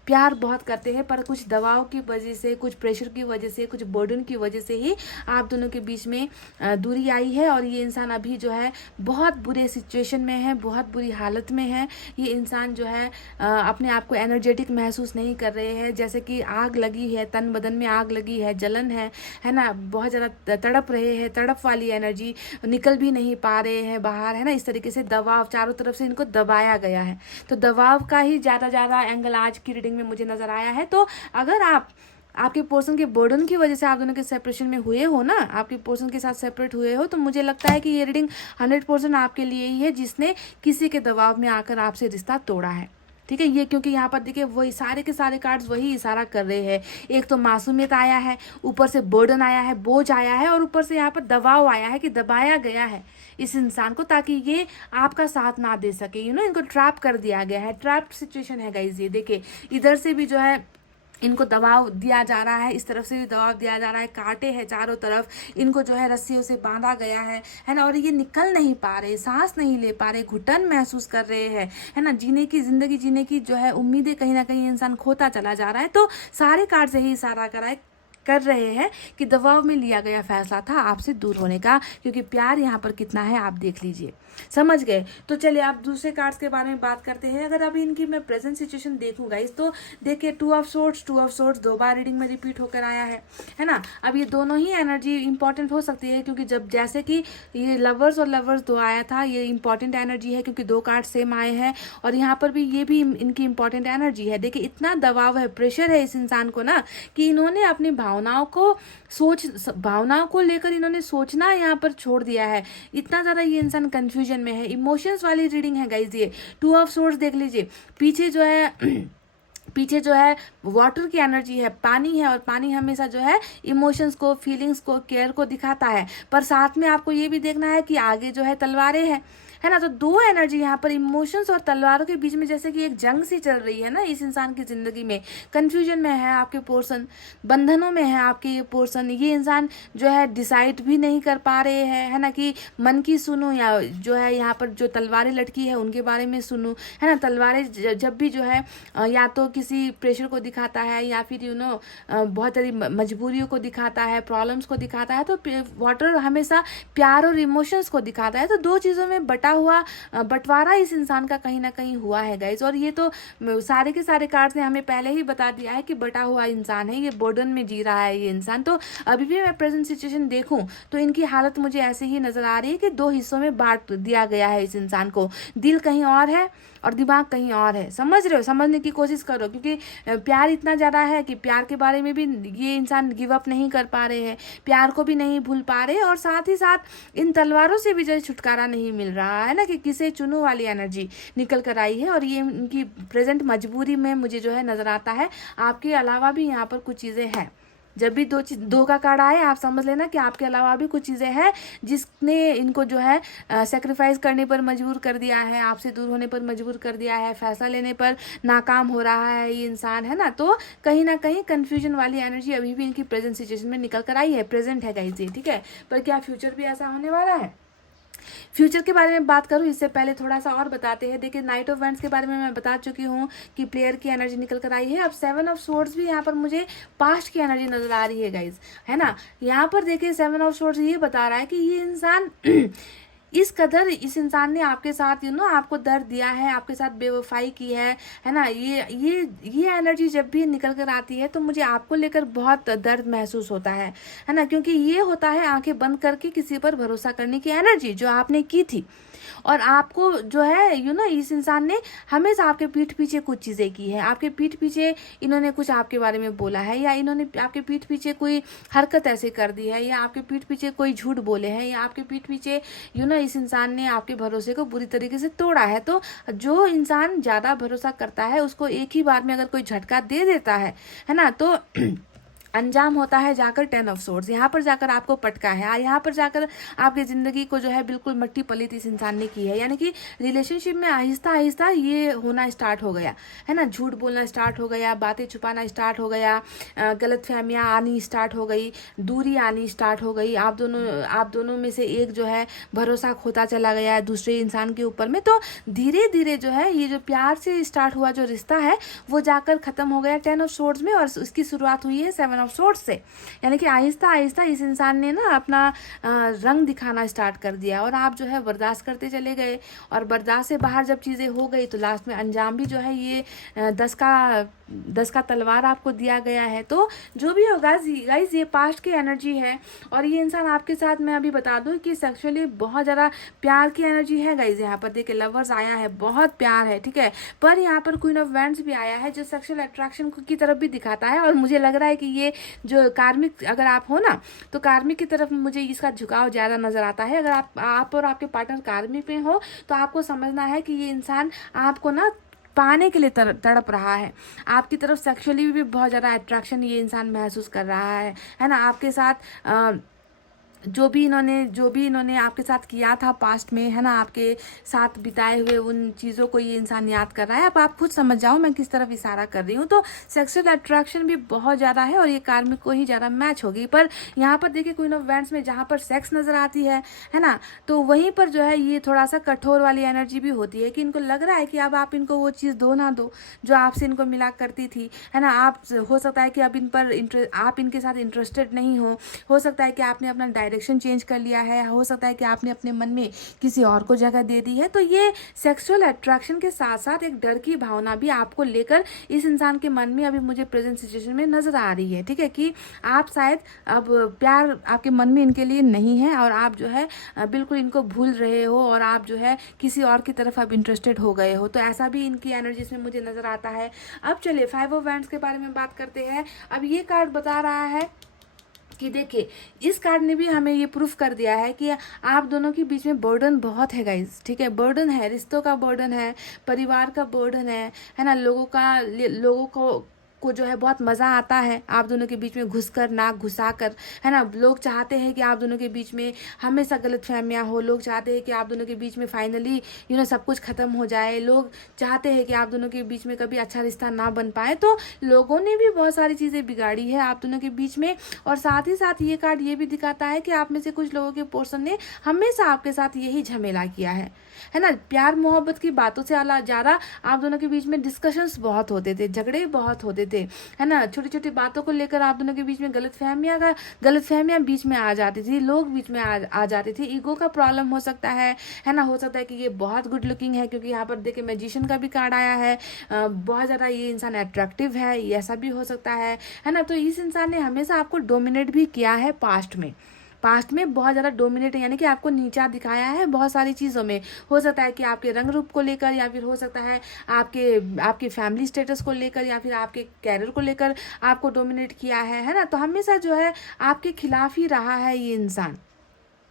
प्यार बहुत करते हैं, पर कुछ दबाव की वजह से, कुछ प्रेशर की वजह से, कुछ बर्डन की वजह से ही आप दोनों के बीच में दूरी आई है। और ये इंसान अभी जो है बहुत बुरे सिचुएशन में है, बहुत बुरी हालत में है। ये इंसान जो है अपने आप को एनर्जेटिक महसूस नहीं कर रहे हैं, जैसे कि आग लगी है, तन बदन में आग लगी है, जलन है ना, बहुत ज़्यादा तड़प रहे हैं, तड़प वाली एनर्जी, निकल भी नहीं पा रहे हैं बाहर, है ना। इस तरीके से दबाव, चारों तरफ से इनको दबाया गया है, तो दबाव का ही ज़्यादा एंगल आज की रीडिंग में मुझे नजर आया है। तो अगर आपके पर्सन के बर्डन की वजह से आप दोनों के सेपरेशन में हुए हो ना, आपके पर्सन के साथ सेपरेट हुए हो, तो मुझे लगता है कि ये रीडिंग 100% आपके लिए ही है, जिसने किसी के दबाव में आकर आपसे रिश्ता तोड़ा है, ठीक है। ये क्योंकि यहाँ पर देखिए वही सारे के सारे कार्ड्स वही इशारा कर रहे हैं। एक तो मासूमियत आया है, ऊपर से बर्डन आया है, बोझ आया है, और ऊपर से यहाँ पर दबाव आया है कि दबाया गया है इस इंसान को, ताकि ये आपका साथ ना दे सके, इनको ट्रैप कर दिया गया है। ट्रैप्ड सिचुएशन है गाइज ये देखिए, इधर से भी जो है इनको दबाव दिया जा रहा है, इस तरफ से भी दबाव दिया जा रहा है, कांटे हैं चारों तरफ, इनको जो है रस्सियों से बांधा गया है ना। और ये निकल नहीं पा रहे, सांस नहीं ले पा रहे, घुटन महसूस कर रहे हैं, है ना। जिंदगी जीने की जो है उम्मीदें कहीं ना कहीं इंसान खोता चला जा रहा है। तो सारे कार्ड से ही इशारा कर रहे हैं कि दबाव में लिया गया फैसला था आपसे दूर होने का, क्योंकि प्यार यहाँ पर कितना है आप देख लीजिए, समझ गए। तो चलिए आप दूसरे कार्ड्स के बारे में बात करते हैं। अगर अभी इनकी मैं प्रेजेंट सिचुएशन देखूँ गाइस, तो देखिए 2 ऑफ सोर्ड्स 2 बार रीडिंग में रिपीट होकर आया है ना। अब ये दोनों ही एनर्जी इंपॉर्टेंट हो सकती है, क्योंकि जब जैसे कि ये लवर्स और लवर्स 2 आया था, ये इंपॉर्टेंट एनर्जी है क्योंकि 2 कार्ड सेम आए हैं, और यहाँ पर भी ये भी इनकी इंपॉर्टेंट एनर्जी है। देखिए इतना दबाव है, प्रेशर है इस इंसान को ना, कि इन्होंने अपनी भावनाओं को लेकर इन्होंने सोचना यहाँ पर छोड़ दिया है। इतना ज़्यादा ये इंसान कंफ्यूजन में है। इमोशंस वाली रीडिंग है गाइज ये। 2 ऑफ सोर्ड्स देख लीजिए, पीछे जो है वाटर की एनर्जी है, पानी है, और पानी हमेशा जो है इमोशंस को, फीलिंग्स को, केयर को दिखाता है, पर साथ में आपको ये भी देखना है कि आगे जो है तलवारें हैं, है ना। तो 2 एनर्जी यहाँ पर इमोशंस और तलवारों के बीच में जैसे कि एक जंग सी चल रही है ना इस इंसान की जिंदगी में। कंफ्यूजन में है आपके पोर्सन, बंधनों में है आपके ये पोर्सन। ये इंसान जो है डिसाइड भी नहीं कर पा रहे हैं, है ना, कि मन की सुनूं या जो है यहाँ पर जो तलवारें लटकी है उनके बारे में सुनूं, है ना। तलवारें जब भी जो है या तो किसी प्रेशर को दिखाता है, या फिर बहुत सारी मजबूरियों को दिखाता है, प्रॉब्लम्स को दिखाता है, तो वाटर हमेशा प्यार और इमोशंस को दिखाता है। तो 2 चीज़ों में बंटवारा इस इंसान का कहीं ना कहीं हुआ है गाइज। और ये तो सारे के सारे कार्ड्स ने हमें पहले ही बता दिया है कि बटा हुआ इंसान है, ये बर्डन में जी रहा है ये इंसान। तो अभी भी मैं प्रेजेंट सिचुएशन देखूं तो इनकी हालत मुझे ऐसे ही नजर आ रही है कि 2 हिस्सों में बांट दिया गया है इस इंसान को। दिल कहीं और है और दिमाग कहीं और है, समझ रहे हो, समझने की कोशिश करो, क्योंकि प्यार इतना ज़्यादा है कि प्यार के बारे में भी ये इंसान गिव अप नहीं कर पा रहे हैं, प्यार को भी नहीं भूल पा रहे, और साथ ही साथ इन तलवारों से भी जो छुटकारा नहीं मिल रहा है ना, कि किसे चुनूं वाली एनर्जी निकल कर आई है। और ये इनकी प्रेजेंट मजबूरी में मुझे जो है नज़र आता है। आपके अलावा भी यहाँ पर कुछ चीज़ें हैं। जब भी 2 का कार्ड आए आप समझ लेना कि आपके अलावा भी कुछ चीज़ें हैं जिसने इनको जो है सेक्रीफाइस करने पर मजबूर कर दिया है, आपसे दूर होने पर मजबूर कर दिया है, फैसला लेने पर नाकाम हो रहा है ये इंसान, है ना। तो कहीं ना कहीं कंफ्यूजन वाली एनर्जी अभी भी इनकी प्रेजेंट सिचुएशन में निकल कर आई है, प्रेजेंट है गाइस ये, ठीक है। पर क्या फ्यूचर भी ऐसा होने वाला है? फ्यूचर के बारे में बात करूं इससे पहले थोड़ा सा और बताते हैं। देखिए नाइट ऑफ वैंड्स के बारे में मैं बता चुकी हूं कि प्लेयर की एनर्जी निकल कर आई है। अब 7 ऑफ सोर्ड्स भी यहाँ पर मुझे पास्ट की एनर्जी नजर आ रही है गाइज, है ना। यहाँ पर देखिए 7 ऑफ सोर्ड्स ये बता रहा है कि ये इंसान इस कदर इस इंसान ने आपके साथ आपको दर्द दिया है, आपके साथ बेवफाई की है ना। ये एनर्जी जब भी निकल कर आती है तो मुझे आपको लेकर बहुत दर्द महसूस होता है ना, क्योंकि ये होता है आंखें बंद करके किसी पर भरोसा करने की एनर्जी जो आपने की थी। और आपको जो है इस इंसान ने हमेशा आपके पीठ पीछे कुछ चीज़ें की है, आपके पीठ पीछे इन्होंने कुछ आपके बारे में बोला है, या इन्होंने आपके पीठ पीछे कोई हरकत ऐसे कर दी है, या आपके पीठ पीछे कोई झूठ बोले हैं, या आपके पीठ पीछे इस इंसान ने आपके भरोसे को बुरी तरीके से तोड़ा है। तो जो इंसान ज़्यादा भरोसा करता है उसको एक ही बार में अगर कोई झटका दे देता है ना, तो अंजाम होता है जाकर 10 ऑफ सोर्ड्स। यहाँ पर जाकर आपको पटका है, यहाँ पर जाकर आपकी ज़िंदगी को जो है बिल्कुल मट्टी पलीत इस इंसान ने की है। यानी कि रिलेशनशिप में आहिस्ता आहिस्ता ये होना स्टार्ट हो गया है ना, झूठ बोलना स्टार्ट हो गया, बातें छुपाना स्टार्ट हो गया, गलतफहमियाँ आनी स्टार्ट हो गई, दूरी आनी स्टार्ट हो गई, आप दोनों में से एक जो है भरोसा खोता चला गया है दूसरे इंसान के ऊपर में। तो धीरे धीरे जो है ये जो प्यार से स्टार्ट हुआ जो रिश्ता है वो जाकर ख़त्म हो गया 10 ऑफ सोर्ड्स में, और उसकी शुरुआत हुई है 7 ऑफ सोर्ड्स से। यानी कि आहिस्ता आहिस्ता इस इंसान ने ना अपना रंग दिखाना स्टार्ट कर दिया, और आप जो है बर्दाश्त करते चले गए, और बर्दाश्त से बाहर जब चीज़ें हो गई तो लास्ट में अंजाम भी जो है ये 10 का तलवार आपको दिया गया है। तो जो भी होगा गाइज ये पास्ट की एनर्जी है, और ये इंसान आपके साथ मैं अभी बता दूं कि सेक्सुअली बहुत ज़्यादा प्यार की एनर्जी है गाइज। यहाँ पर देखिए लवर्स आया है, बहुत प्यार है, ठीक है, पर यहाँ पर क्वीन ऑफ वैंड्स भी आया है जो सेक्सुअल अट्रैक्शन की तरफ भी दिखाता है। और मुझे लग रहा है कि ये जो कार्मिक अगर आप हो ना तो कार्मिक की तरफ मुझे इसका झुकाव ज़्यादा नज़र आता है। अगर आप और आपके पार्टनर कार्मिक में हो तो आपको समझना है कि ये इंसान आपको ना पाने के लिए तड़प रहा है, आपकी तरफ सेक्सुअली भी बहुत ज़्यादा अट्रैक्शन ये इंसान महसूस कर रहा है ना। आपके साथ जो भी इन्होंने आपके साथ किया था पास्ट में, है ना, आपके साथ बिताए हुए उन चीज़ों को ये इंसान याद कर रहा है। अब आप खुद समझ जाओ मैं किस तरफ इशारा कर रही हूँ। तो सेक्सुअल अट्रैक्शन भी बहुत ज़्यादा है और ये कार्मिक को ही ज़्यादा मैच होगी। पर यहाँ पर देखिए क्वीन ऑफ वैंड्स में जहाँ पर सेक्स नज़र आती है ना, तो वहीं पर जो है ये थोड़ा सा कठोर वाली एनर्जी भी होती है कि इनको लग रहा है कि अब आप इनको वो चीज़ दो ना दो जो आपसे इनको मिला करती थी, है ना। आप हो सकता है कि अब आप इनके साथ इंटरेस्टेड नहीं हो सकता है कि आपने अपना डायरेक्शन चेंज कर लिया है, हो सकता है कि आपने अपने मन में किसी और को जगह दे दी है। तो ये सेक्सुअल अट्रैक्शन के साथ साथ एक डर की भावना भी आपको लेकर इस इंसान के मन में अभी मुझे प्रेजेंट सिचुएशन में नजर आ रही है, ठीक है, कि आप शायद अब प्यार आपके मन में इनके लिए नहीं है और आप जो है बिल्कुल इनको भूल रहे हो और आप जो है किसी और की तरफ अब इंटरेस्टेड हो गए हो। तो ऐसा भी इनकी एनर्जीज में मुझे नजर आता है। अब चलिए 5 ऑफ वैंड्स के बारे में बात करते हैं। अब ये कार्ड बता रहा है कि देखिए इस कार्ड ने भी हमें ये प्रूफ कर दिया है कि आप दोनों के बीच में बर्डन बहुत है गाइज, ठीक है, बर्डन है, रिश्तों का बर्डन है, परिवार का बर्डन है ना, लोगों को जो है बहुत मज़ा आता है आप दोनों के बीच में घुसकर नाक घुसाकर, है ना। लोग चाहते हैं कि आप दोनों के बीच में हमेशा गलतफहमियां हो, लोग चाहते हैं कि आप दोनों के बीच में फाइनली सब कुछ ख़त्म हो जाए, लोग चाहते हैं कि आप दोनों के बीच में कभी अच्छा रिश्ता ना बन पाए। तो लोगों ने भी बहुत सारी चीज़ें बिगाड़ी है आप दोनों के बीच में। और साथ ही साथ ये कार्ड ये भी दिखाता है कि आप में से कुछ लोगों के पर्सन ने हमेशा आपके साथ यही झमेला किया है ना। प्यार मोहब्बत की बातों से ज़्यादा आप दोनों के बीच में डिस्कशंस बहुत होते थे, झगड़े बहुत होते थे, है ना। छोटी छोटी बातों को लेकर आप दोनों के बीच में गलतफहमियां बीच में आ जाती थी, लोग बीच में आ जाते थे, ईगो का प्रॉब्लम हो सकता है ना। हो सकता है कि ये बहुत गुड लुकिंग है क्योंकि यहाँ पर देखिए मैजिशियन का भी कार्ड आया है, बहुत ज़्यादा ये इंसान अट्रैक्टिव है, ये ऐसा भी हो सकता है ना। तो इस इंसान ने हमेशा आपको डोमिनेट भी किया है पास्ट में बहुत ज़्यादा डोमिनेट है, यानी कि आपको नीचा दिखाया है बहुत सारी चीज़ों में। हो सकता है कि आपके रंग रूप को लेकर, या फिर हो सकता है आपके फैमिली स्टेटस को लेकर, या फिर आपके कैरियर को लेकर आपको डोमिनेट किया है ना। तो हमेशा जो है आपके खिलाफ ही रहा है ये इंसान,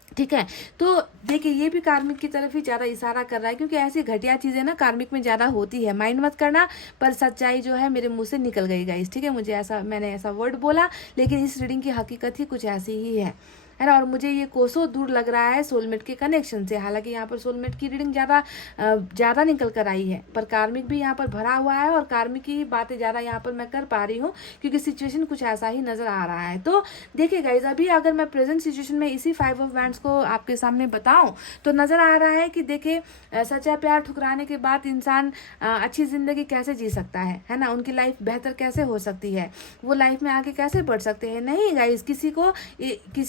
ठीक है। तो देखिए ये भी कार्मिक की तरफ ही ज़्यादा इशारा कर रहा है क्योंकि ऐसी घटिया चीज़ें ना कार्मिक में ज़्यादा होती है, माइंड मत करना, पर सच्चाई जो है मेरे मुंह से निकल गई गाइस, ठीक है। मैंने ऐसा वर्ड बोला लेकिन इस रीडिंग की हकीकत ही कुछ ऐसी ही है ना। और मुझे ये कोसों दूर लग रहा है सोलमेट के कनेक्शन से। हालांकि यहाँ पर सोलमेट की रीडिंग ज़्यादा निकल कर आई है, पर कार्मिक भी यहाँ पर भरा हुआ है और कार्मिक की बातें ज़्यादा यहाँ पर मैं कर पा रही हूँ क्योंकि सिचुएशन कुछ ऐसा ही नज़र आ रहा है। तो देखिए गाइज अभी अगर मैं प्रेजेंट सिचुएशन में इसी 5 ऑफ वैंड्स को आपके सामने बताऊँ तो नज़र आ रहा है कि देखिए सच्चा प्यार ठुकराने के बाद इंसान अच्छी ज़िंदगी कैसे जी सकता है ना। उनकी लाइफ बेहतर कैसे हो सकती है, वो लाइफ में आगे कैसे बढ़ सकते हैं। नहीं गाइज किसी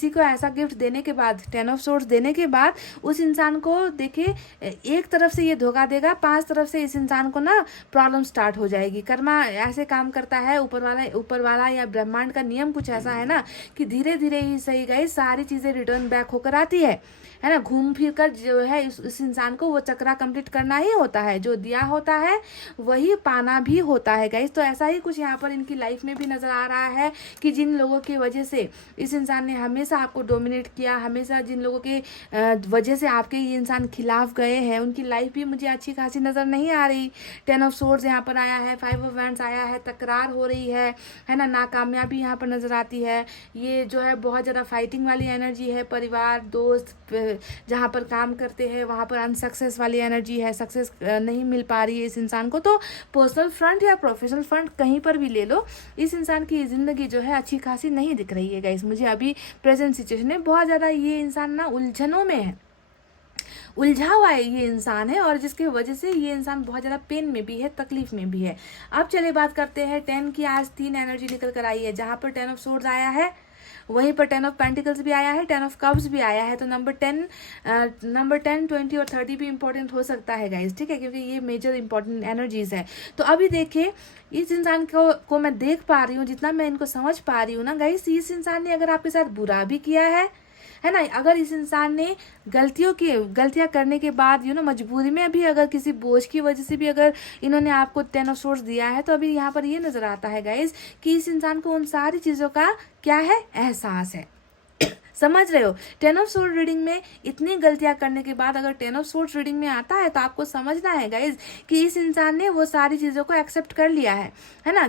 को ऐसा गिफ्ट देने के बाद, 10 ऑफ सोर्ड्स देने के बाद उस इंसान को देखिए एक तरफ से ये धोखा देगा, 5 तरफ से इस इंसान को ना प्रॉब्लम स्टार्ट हो जाएगी। कर्मा ऐसे काम करता है, ऊपर वाला या ब्रह्मांड का नियम कुछ ऐसा है ना कि धीरे धीरे ही सही गई सारी चीज़ें रिटर्न बैक होकर आती है ना। घूम फिर कर जो है इस इंसान को वो चक्रा कंप्लीट करना ही होता है, जो दिया होता है वही पाना भी होता है गाइस। तो ऐसा ही कुछ यहाँ पर इनकी लाइफ में भी नज़र आ रहा है कि जिन लोगों की वजह से इस इंसान ने हमेशा आपको डोमिनेट किया, हमेशा जिन लोगों के वजह से आपके ये इंसान खिलाफ गए हैं, उनकी लाइफ भी मुझे अच्छी खासी नज़र नहीं आ रही। 10 ऑफ सोर्ड्स यहाँ पर आया है, 5 ऑफ वैंड्स आया है, तकरार हो रही है ना, नाकामयाबी यहाँ पर नज़र आती है। ये जो है बहुत ज़्यादा फाइटिंग वाली एनर्जी है, परिवार दोस्त जहाँ पर काम करते हैं वहाँ पर अनसक्सेस वाली एनर्जी है, सक्सेस नहीं मिल पा रही है इस इंसान को। तो पर्सनल फ्रंट या प्रोफेशनल फ्रंट कहीं पर भी ले लो, इस इंसान की ज़िंदगी जो है अच्छी खासी नहीं दिख रही है गाइस मुझे अभी प्रेजेंट सिचुएशन में। बहुत ज़्यादा ये इंसान ना उलझनों में है, उलझा हुआ है ये इंसान है, और जिसकी वजह से ये इंसान बहुत ज़्यादा पेन में भी है, तकलीफ में भी है। अब चलिए बात करते हैं 10 की। आज 3 एनर्जी निकल कर आई है, जहाँ पर 10 ऑफ सोर्ड्स आया है, वहीं पर 10 ऑफ पेंटिकल्स भी आया है, 10 ऑफ कप्स भी आया है। तो नंबर 10, 20 और 30 भी इंपॉर्टेंट हो सकता है गाइस, ठीक है, क्योंकि ये मेजर इंपॉर्टेंट एनर्जीज है। तो अभी देखिए इस इंसान को मैं देख पा रही हूँ, जितना मैं इनको समझ पा रही हूँ ना गाइस, इस इंसान ने अगर आपके साथ बुरा भी किया है ना, अगर इस इंसान ने गलतियां करने के बाद मजबूरी में भी अगर किसी बोझ की वजह से भी अगर इन्होंने आपको 10 ऑफ सोर्ड्स दिया है, तो अभी यहाँ पर ये नजर आता है गाइस कि इस इंसान को उन सारी चीज़ों का क्या है, एहसास है। समझ रहे हो? 10 ऑफ सोर्ड रीडिंग में इतनी गलतियां करने के बाद अगर 10 ऑफ सोर्ड रीडिंग में आता है, तो आपको समझना है गाइस कि इस इंसान ने वो सारी चीज़ों को एक्सेप्ट कर लिया है ना,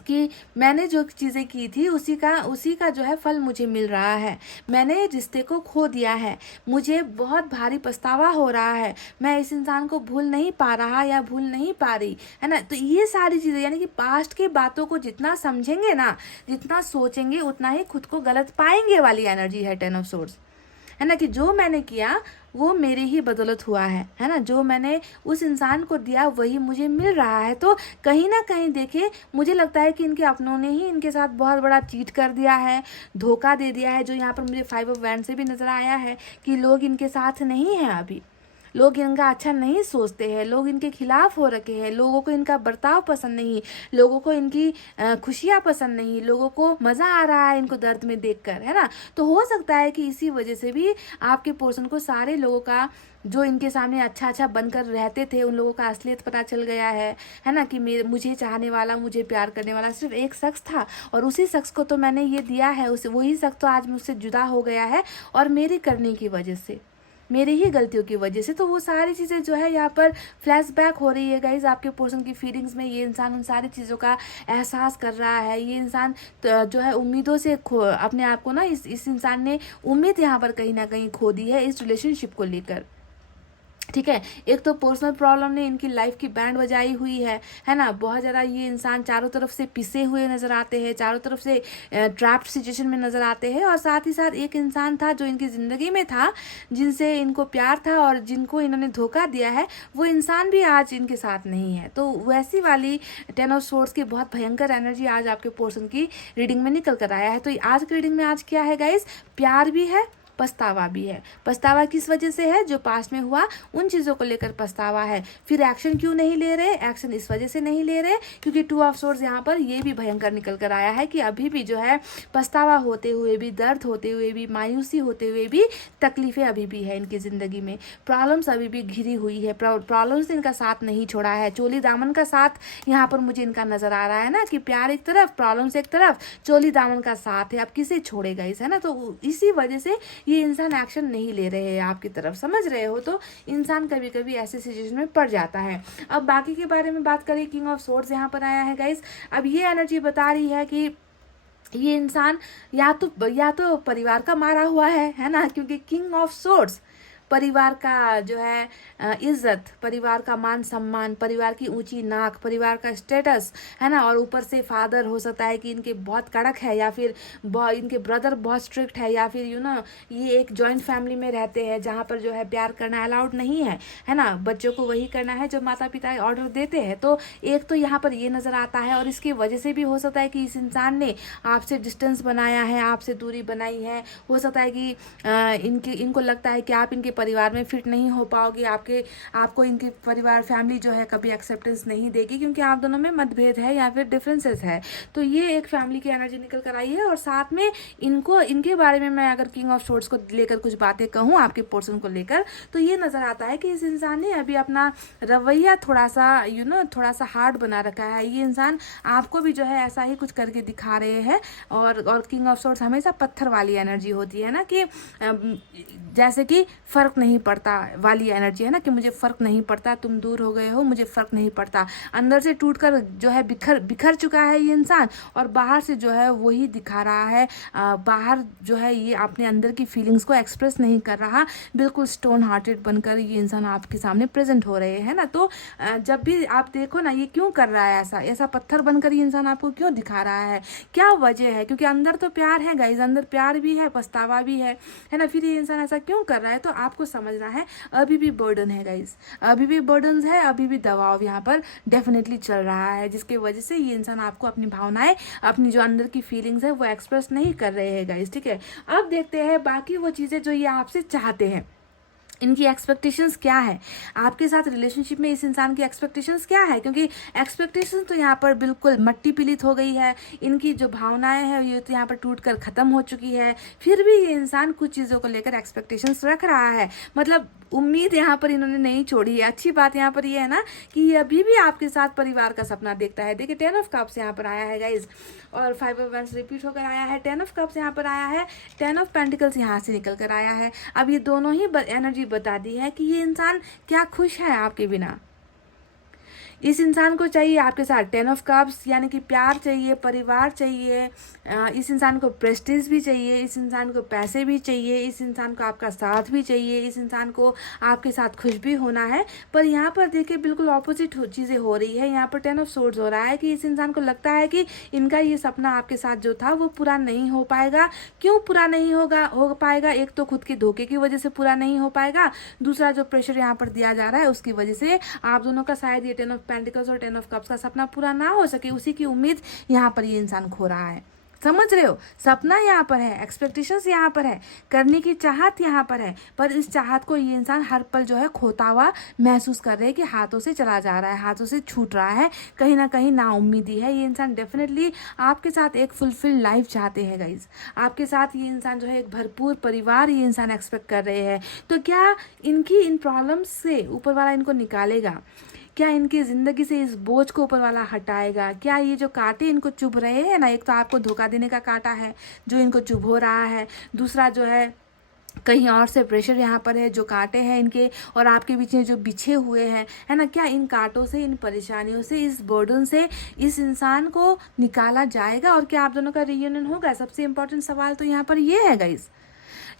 कि मैंने जो चीज़ें की थी उसी का जो है फल मुझे मिल रहा है। मैंने रिश्ते को खो दिया है, मुझे बहुत भारी पछतावा हो रहा है, मैं इस इंसान को भूल नहीं पा रहा या भूल नहीं पा रही, है ना। तो ये सारी चीज़ें यानी कि पास्ट की बातों को जितना समझेंगे ना, जितना सोचेंगे, उतना ही खुद को गलत पाएंगे वाली एनर्जी है 10 ऑफ सोर्ड्स, है ना। कि जो मैंने किया वो मेरी ही बदौलत हुआ है ना, जो मैंने उस इंसान को दिया वही मुझे मिल रहा है। तो कहीं ना कहीं देखिए मुझे लगता है कि इनके अपनों ने ही इनके साथ बहुत बड़ा चीट कर दिया है, धोखा दे दिया है, जो यहाँ पर मुझे 5 ऑफ वैंड से भी नज़र आया है कि लोग इनके साथ नहीं हैं अभी, लोग इनका अच्छा नहीं सोचते हैं, लोग इनके खिलाफ हो रखे हैं, लोगों को इनका बर्ताव पसंद नहीं, लोगों को इनकी खुशियाँ पसंद नहीं, लोगों को मज़ा आ रहा है इनको दर्द में देखकर, है ना। तो हो सकता है कि इसी वजह से भी आपके पर्सन को सारे लोगों का जो इनके सामने अच्छा बनकर रहते थे उन लोगों का असलियत पता चल गया है ना, कि मुझे चाहने वाला, मुझे प्यार करने वाला सिर्फ एक शख्स था, और उसी शख्स को तो मैंने ये दिया है, उसे वही शख्स तो आज मुझसे जुदा हो गया है, और मेरी करने की वजह से, मेरी ही गलतियों की वजह से। तो वो सारी चीज़ें जो है यहाँ पर फ्लैशबैक हो रही है गाइज आपके पर्सन की फीलिंग्स में। ये इंसान उन सारी चीज़ों का एहसास कर रहा है। ये इंसान जो है उम्मीदों से अपने आप को ना, इस इंसान ने उम्मीद यहाँ पर कहीं ना कहीं खो दी है इस रिलेशनशिप को लेकर, ठीक है। एक तो पर्सनल प्रॉब्लम ने इनकी लाइफ की बैंड बजाई हुई है ना। बहुत ज़्यादा ये इंसान चारों तरफ से पिसे हुए नज़र आते हैं, चारों तरफ से ट्रैप्ड सिचुएशन में नज़र आते हैं, और साथ ही साथ एक इंसान था जो इनकी ज़िंदगी में था, जिनसे इनको प्यार था और जिनको इन्होंने धोखा दिया है, वो इंसान भी आज इनके साथ नहीं है। तो वैसी वाली 10 ऑफ सोर्ड्स की बहुत भयंकर एनर्जी आज आपके पर्सन की रीडिंग में निकल कर आया है। तो आज की रीडिंग में आज क्या है गाइज, प्यार भी है, पछतावा भी है। पछतावा किस वजह से है, जो पास्ट में हुआ उन चीज़ों को लेकर पछतावा है। फिर एक्शन क्यों नहीं ले रहे, एक्शन इस वजह से नहीं ले रहे क्योंकि 2 ऑफ सोर्ड्स यहाँ पर ये भी भयंकर निकल कर आया है कि अभी भी जो है पछतावा होते हुए भी, दर्द होते हुए भी, मायूसी होते हुए भी, तकलीफें अभी भी है इनकी ज़िंदगी में, प्रॉब्लम्स अभी भी घिरी हुई है, प्रॉब्लम्स ने इनका साथ नहीं छोड़ा है। चोली दामन का साथ यहाँ पर मुझे इनका नज़र आ रहा है ना, कि प्यार एक तरफ, प्रॉब्लम्स एक तरफ, चोली दामन का साथ है। अब किसे छोड़ेगा इस, है ना। तो इसी वजह से ये इंसान एक्शन नहीं ले रहे हैं आपकी तरफ, समझ रहे हो। तो इंसान कभी कभी ऐसे सिचुएशन में पड़ जाता है। अब बाकी के बारे में बात करें, किंग ऑफ सोर्ड्स यहाँ पर आया है गाइस। अब ये एनर्जी बता रही है कि ये इंसान या तो परिवार का मारा हुआ है ना, क्योंकि किंग ऑफ सोर्ड्स परिवार का जो है इज्जत, परिवार का मान सम्मान, परिवार की ऊंची नाक, परिवार का स्टेटस, है ना। और ऊपर से फादर हो सकता है कि इनके बहुत कड़क है, या फिर इनके ब्रदर बहुत स्ट्रिक्ट है, या फिर ये एक जॉइंट फैमिली में रहते हैं जहाँ पर जो है प्यार करना अलाउड नहीं है ना। बच्चों को वही करना है जो माता पिता ऑर्डर देते हैं। तो एक तो यहाँ पर ये नज़र आता है, और इसकी वजह से भी हो सकता है कि इस इंसान ने आपसे डिस्टेंस बनाया है, आपसे दूरी बनाई है। हो सकता है कि इनको लगता है कि आप इनके परिवार में फिट नहीं हो पाओगे, आपको इनकी परिवार फैमिली जो है कभी एक्सेप्टेंस नहीं देगी, क्योंकि आप दोनों में मतभेद है या फिर डिफरेंसेस है। तो ये एक फैमिली की एनर्जी निकल कर आई है। और साथ में इनके बारे में मैं अगर किंग ऑफ सोर्ड्स को लेकर कुछ बातें कहूँ आपके पोर्शन को लेकर, तो ये नज़र आता है कि इस इंसान ने अभी अपना रवैया थोड़ा सा हार्ड बना रखा है। ये इंसान आपको भी जो है ऐसा ही कुछ करके दिखा रहे हैं। और किंग ऑफ सोर्ड्स हमेशा पत्थर वाली एनर्जी होती है ना, कि जैसे कि फर्क नहीं पड़ता वाली एनर्जी है ना, कि मुझे फर्क नहीं पड़ता, तुम दूर हो गए हो, मुझे फर्क नहीं पड़ता। अंदर से टूटकर जो है बिखर चुका है ये इंसान, और बाहर से जो है वही दिखा रहा है। बाहर जो है ये अपने अंदर की फीलिंग्स को एक्सप्रेस नहीं कर रहा, बिल्कुल स्टोन हार्टेड बनकर ये इंसान आपके सामने प्रेजेंट हो रहे हैं ना। तो जब भी आप देखो ना, ये क्यों कर रहा है ऐसा पत्थर बनकर ये इंसान आपको क्यों दिखा रहा है, क्या वजह है? क्योंकि अंदर तो प्यार है गाइज, अंदर प्यार भी है, पछतावा भी है ना। फिर ये इंसान ऐसा क्यों कर रहा है? तो आपको समझना है अभी भी बर्डन है गाइज, अभी भी बर्डन है, अभी भी दबाव यहाँ पर डेफिनेटली चल रहा है, जिसकी वजह से ये इंसान आपको अपनी भावनाएं, अपनी जो अंदर की फीलिंग्स है वो एक्सप्रेस नहीं कर रहे हैं गाइज। ठीक है, अब देखते हैं बाकी वो चीज़ें जो ये आपसे चाहते हैं। इनकी एक्सपेक्टेशंस क्या है आपके साथ रिलेशनशिप में? इस इंसान की एक्सपेक्टेशंस क्या है? क्योंकि एक्सपेक्टेशंस तो यहाँ पर बिल्कुल मट्टी पीलित हो गई है। इनकी जो भावनाएं हैं ये तो यहाँ पर टूट कर ख़त्म हो चुकी है। फिर भी ये इंसान कुछ चीज़ों को लेकर एक्सपेक्टेशंस रख रहा है, मतलब उम्मीद यहाँ पर इन्होंने नहीं छोड़ी है। अच्छी बात यहाँ पर ये है ना कि ये अभी भी आपके साथ परिवार का सपना देखता है। देखिए 10 ऑफ कप्स यहाँ पर आया है गाइज, और 5 ऑफ वैंड्स रिपीट होकर आया है, 10 ऑफ कप्स यहाँ पर आया है, 10 ऑफ पेंटिकल्स यहाँ से निकल कर आया है। अब ये दोनों ही एनर्जी बता दी है कि ये इंसान क्या खुश है आपके बिना। इस इंसान को चाहिए आपके साथ 10 ऑफ कप्स, यानी कि प्यार चाहिए, परिवार चाहिए, इस इंसान को प्रेस्टीज भी चाहिए, इस इंसान को पैसे भी चाहिए, इस इंसान को आपका साथ भी चाहिए, इस इंसान को आपके साथ खुश भी होना है। पर यहाँ पर देखिए बिल्कुल ऑपोजिट चीज़ें हो रही है। यहाँ पर 10 ऑफ सोर्ड्स हो रहा है कि इस इंसान को लगता है कि इनका ये सपना आपके साथ जो था वो पूरा नहीं हो पाएगा। क्यों पूरा नहीं हो पाएगा? एक तो खुद के धोखे की वजह से पूरा नहीं हो पाएगा, दूसरा जो प्रेशर यहाँ पर दिया जा रहा है उसकी वजह से आप दोनों का शायद ये 10 ऑफ पेंटिकल्स और 10 ऑफ कप्स का सपना पूरा ना हो सके, उसी की उम्मीद यहाँ पर ये इंसान खो रहा है। समझ रहे हो? सपना यहाँ पर है, एक्सपेक्टेशंस यहाँ पर है, करने की चाहत यहाँ पर है, पर इस चाहत को ये इंसान हर पल जो है खोता हुआ महसूस कर रहे हैं कि हाथों से चला जा रहा है, हाथों से छूट रहा है, कहीं ना कहीं नाउम्मीदी है। ये इंसान डेफिनेटली आपके साथ एक फुलफिल लाइफ चाहते हैं गाइज। आपके साथ ये इंसान जो है एक भरपूर परिवार ये इंसान एक्सपेक्ट कर रहे हैं। तो क्या इनकी इन प्रॉब्लम्स से ऊपर वाला इनको निकालेगा? क्या इनकी ज़िंदगी से इस बोझ को ऊपर वाला हटाएगा? क्या ये जो कांटे इनको चुभ रहे हैं ना, एक तो आपको धोखा देने का कांटा है जो इनको चुभ हो रहा है, दूसरा जो है कहीं और से प्रेशर यहाँ पर है, जो कांटे हैं इनके और आपके बीच में जो बिछे हुए हैं, है ना, क्या इन कांटों से, इन परेशानियों से, इस बर्डन से इस इंसान को निकाला जाएगा? और क्या आप दोनों का रियूनियन होगा? सबसे इम्पोर्टेंट सवाल तो यहाँ पर ये है गाइज।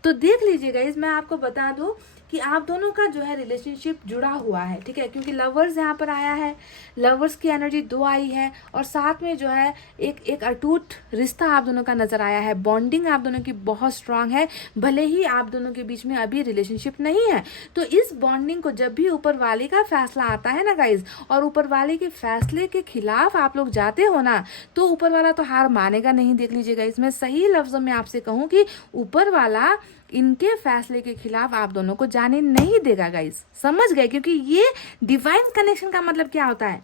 तो देख लीजिए गाइज, मैं आपको बता दूं कि आप दोनों का जो है रिलेशनशिप जुड़ा हुआ है। ठीक है, क्योंकि लवर्स यहाँ पर आया है, लवर्स की एनर्जी 2 आई है, और साथ में जो है एक अटूट रिश्ता आप दोनों का नजर आया है। बॉन्डिंग आप दोनों की बहुत स्ट्रांग है, भले ही आप दोनों के बीच में अभी रिलेशनशिप नहीं है। तो इस बॉन्डिंग को जब भी ऊपर वाले का फैसला आता है ना गाइज, और ऊपर वाले के फैसले के खिलाफ आप लोग जाते हो ना, तो ऊपर वाला तो हार मानेगा नहीं। देख लीजिए गाइज, मैं सही लफ्जों में आपसे कहूँ कि ऊपर वाला इनके फैसले के खिलाफ आप दोनों को जाने नहीं देगा गाइस। समझ गए? क्योंकि ये डिवाइन कनेक्शन का मतलब क्या होता है,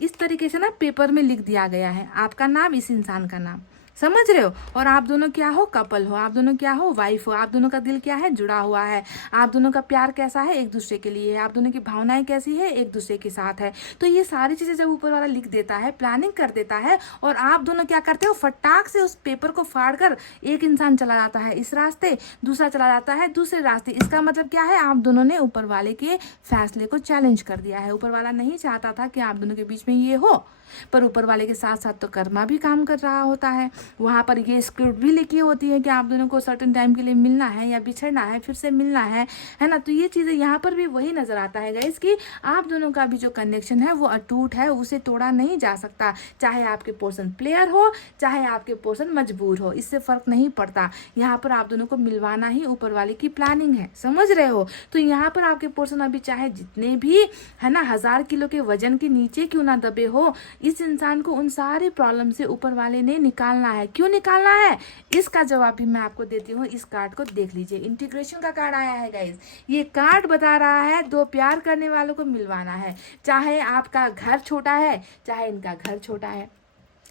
इस तरीके से ना पेपर में लिख दिया गया है आपका नाम, इस इंसान का नाम। समझ रहे हो? और आप दोनों क्या हो? कपल हो, आप दोनों क्या हो? वाइफ हो। आप दोनों का दिल क्या है? जुड़ा हुआ है। आप दोनों का प्यार कैसा है? एक दूसरे के लिए है। आप दोनों की भावनाएं कैसी है? एक दूसरे के साथ है। तो ये सारी चीजें जब ऊपर वाला लिख देता है, प्लानिंग कर देता है, और आप दोनों क्या करते हो? फटाक से उस पेपर को फाड़ कर एक इंसान चला जाता है इस रास्ते, दूसरा चला जाता है दूसरे रास्ते। इसका मतलब क्या है? आप दोनों ने ऊपर वाले के फैसले को चैलेंज कर दिया है। ऊपर वाला नहीं चाहता था कि आप दोनों के बीच में ये हो, पर ऊपर वाले के साथ साथ तो कर्मा भी काम कर रहा होता है। वहाँ पर ये स्क्रिप्ट भी लिखी होती है कि आप दोनों को सर्टेन टाइम के लिए मिलना है या बिछड़ना है, फिर से मिलना है ना। तो ये चीज़ें यहाँ पर भी वही नज़र आता है गाइस कि आप दोनों का भी जो कनेक्शन है वो अटूट है, उसे तोड़ा नहीं जा सकता। चाहे आपके पर्सन प्लेयर हो, चाहे आपके पर्सन मजबूर हो, इससे फ़र्क नहीं पड़ता। यहाँ पर आप दोनों को मिलवाना ही ऊपर वाले की प्लानिंग है, समझ रहे हो। तो यहाँ पर आपके पर्सन अभी चाहे जितने भी है ना 1000 किलो के वजन के नीचे क्यों ना दबे हो, इस इंसान को उन सारे प्रॉब्लम से ऊपर वाले ने निकालना है। क्यों निकालना है, इसका जवाब भी मैं आपको देती हूँ। इस कार्ड को देख लीजिए, इंटीग्रेशन का कार्ड आया है गाइस। ये कार्ड बता रहा है दो प्यार करने वालों को मिलवाना है। चाहे आपका घर छोटा है, चाहे इनका घर छोटा है,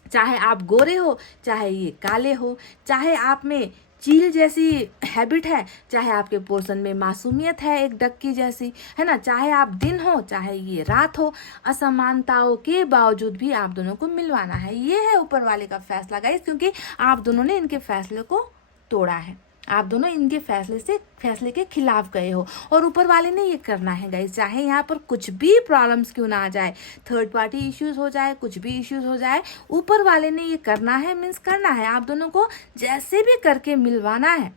चाहे आप गोरे हो, चाहे ये काले हो, चाहे आप में चील जैसी हैबिट है, चाहे आपके पोर्शन में मासूमियत है एक डक की जैसी, है ना, चाहे आप दिन हो चाहे ये रात हो, असमानताओं के बावजूद भी आप दोनों को मिलवाना है। ये है ऊपर वाले का फैसला गाइस, क्योंकि आप दोनों ने इनके फैसले को तोड़ा है। आप दोनों इनके फैसले के खिलाफ गए हो और ऊपर वाले ने ये करना है गाइस। चाहे यहाँ पर कुछ भी प्रॉब्लम्स क्यों ना आ जाए, थर्ड पार्टी इश्यूज हो जाए, कुछ भी इश्यूज हो जाए, ऊपर वाले ने ये करना है, मीन्स करना है। आप दोनों को जैसे भी करके मिलवाना है।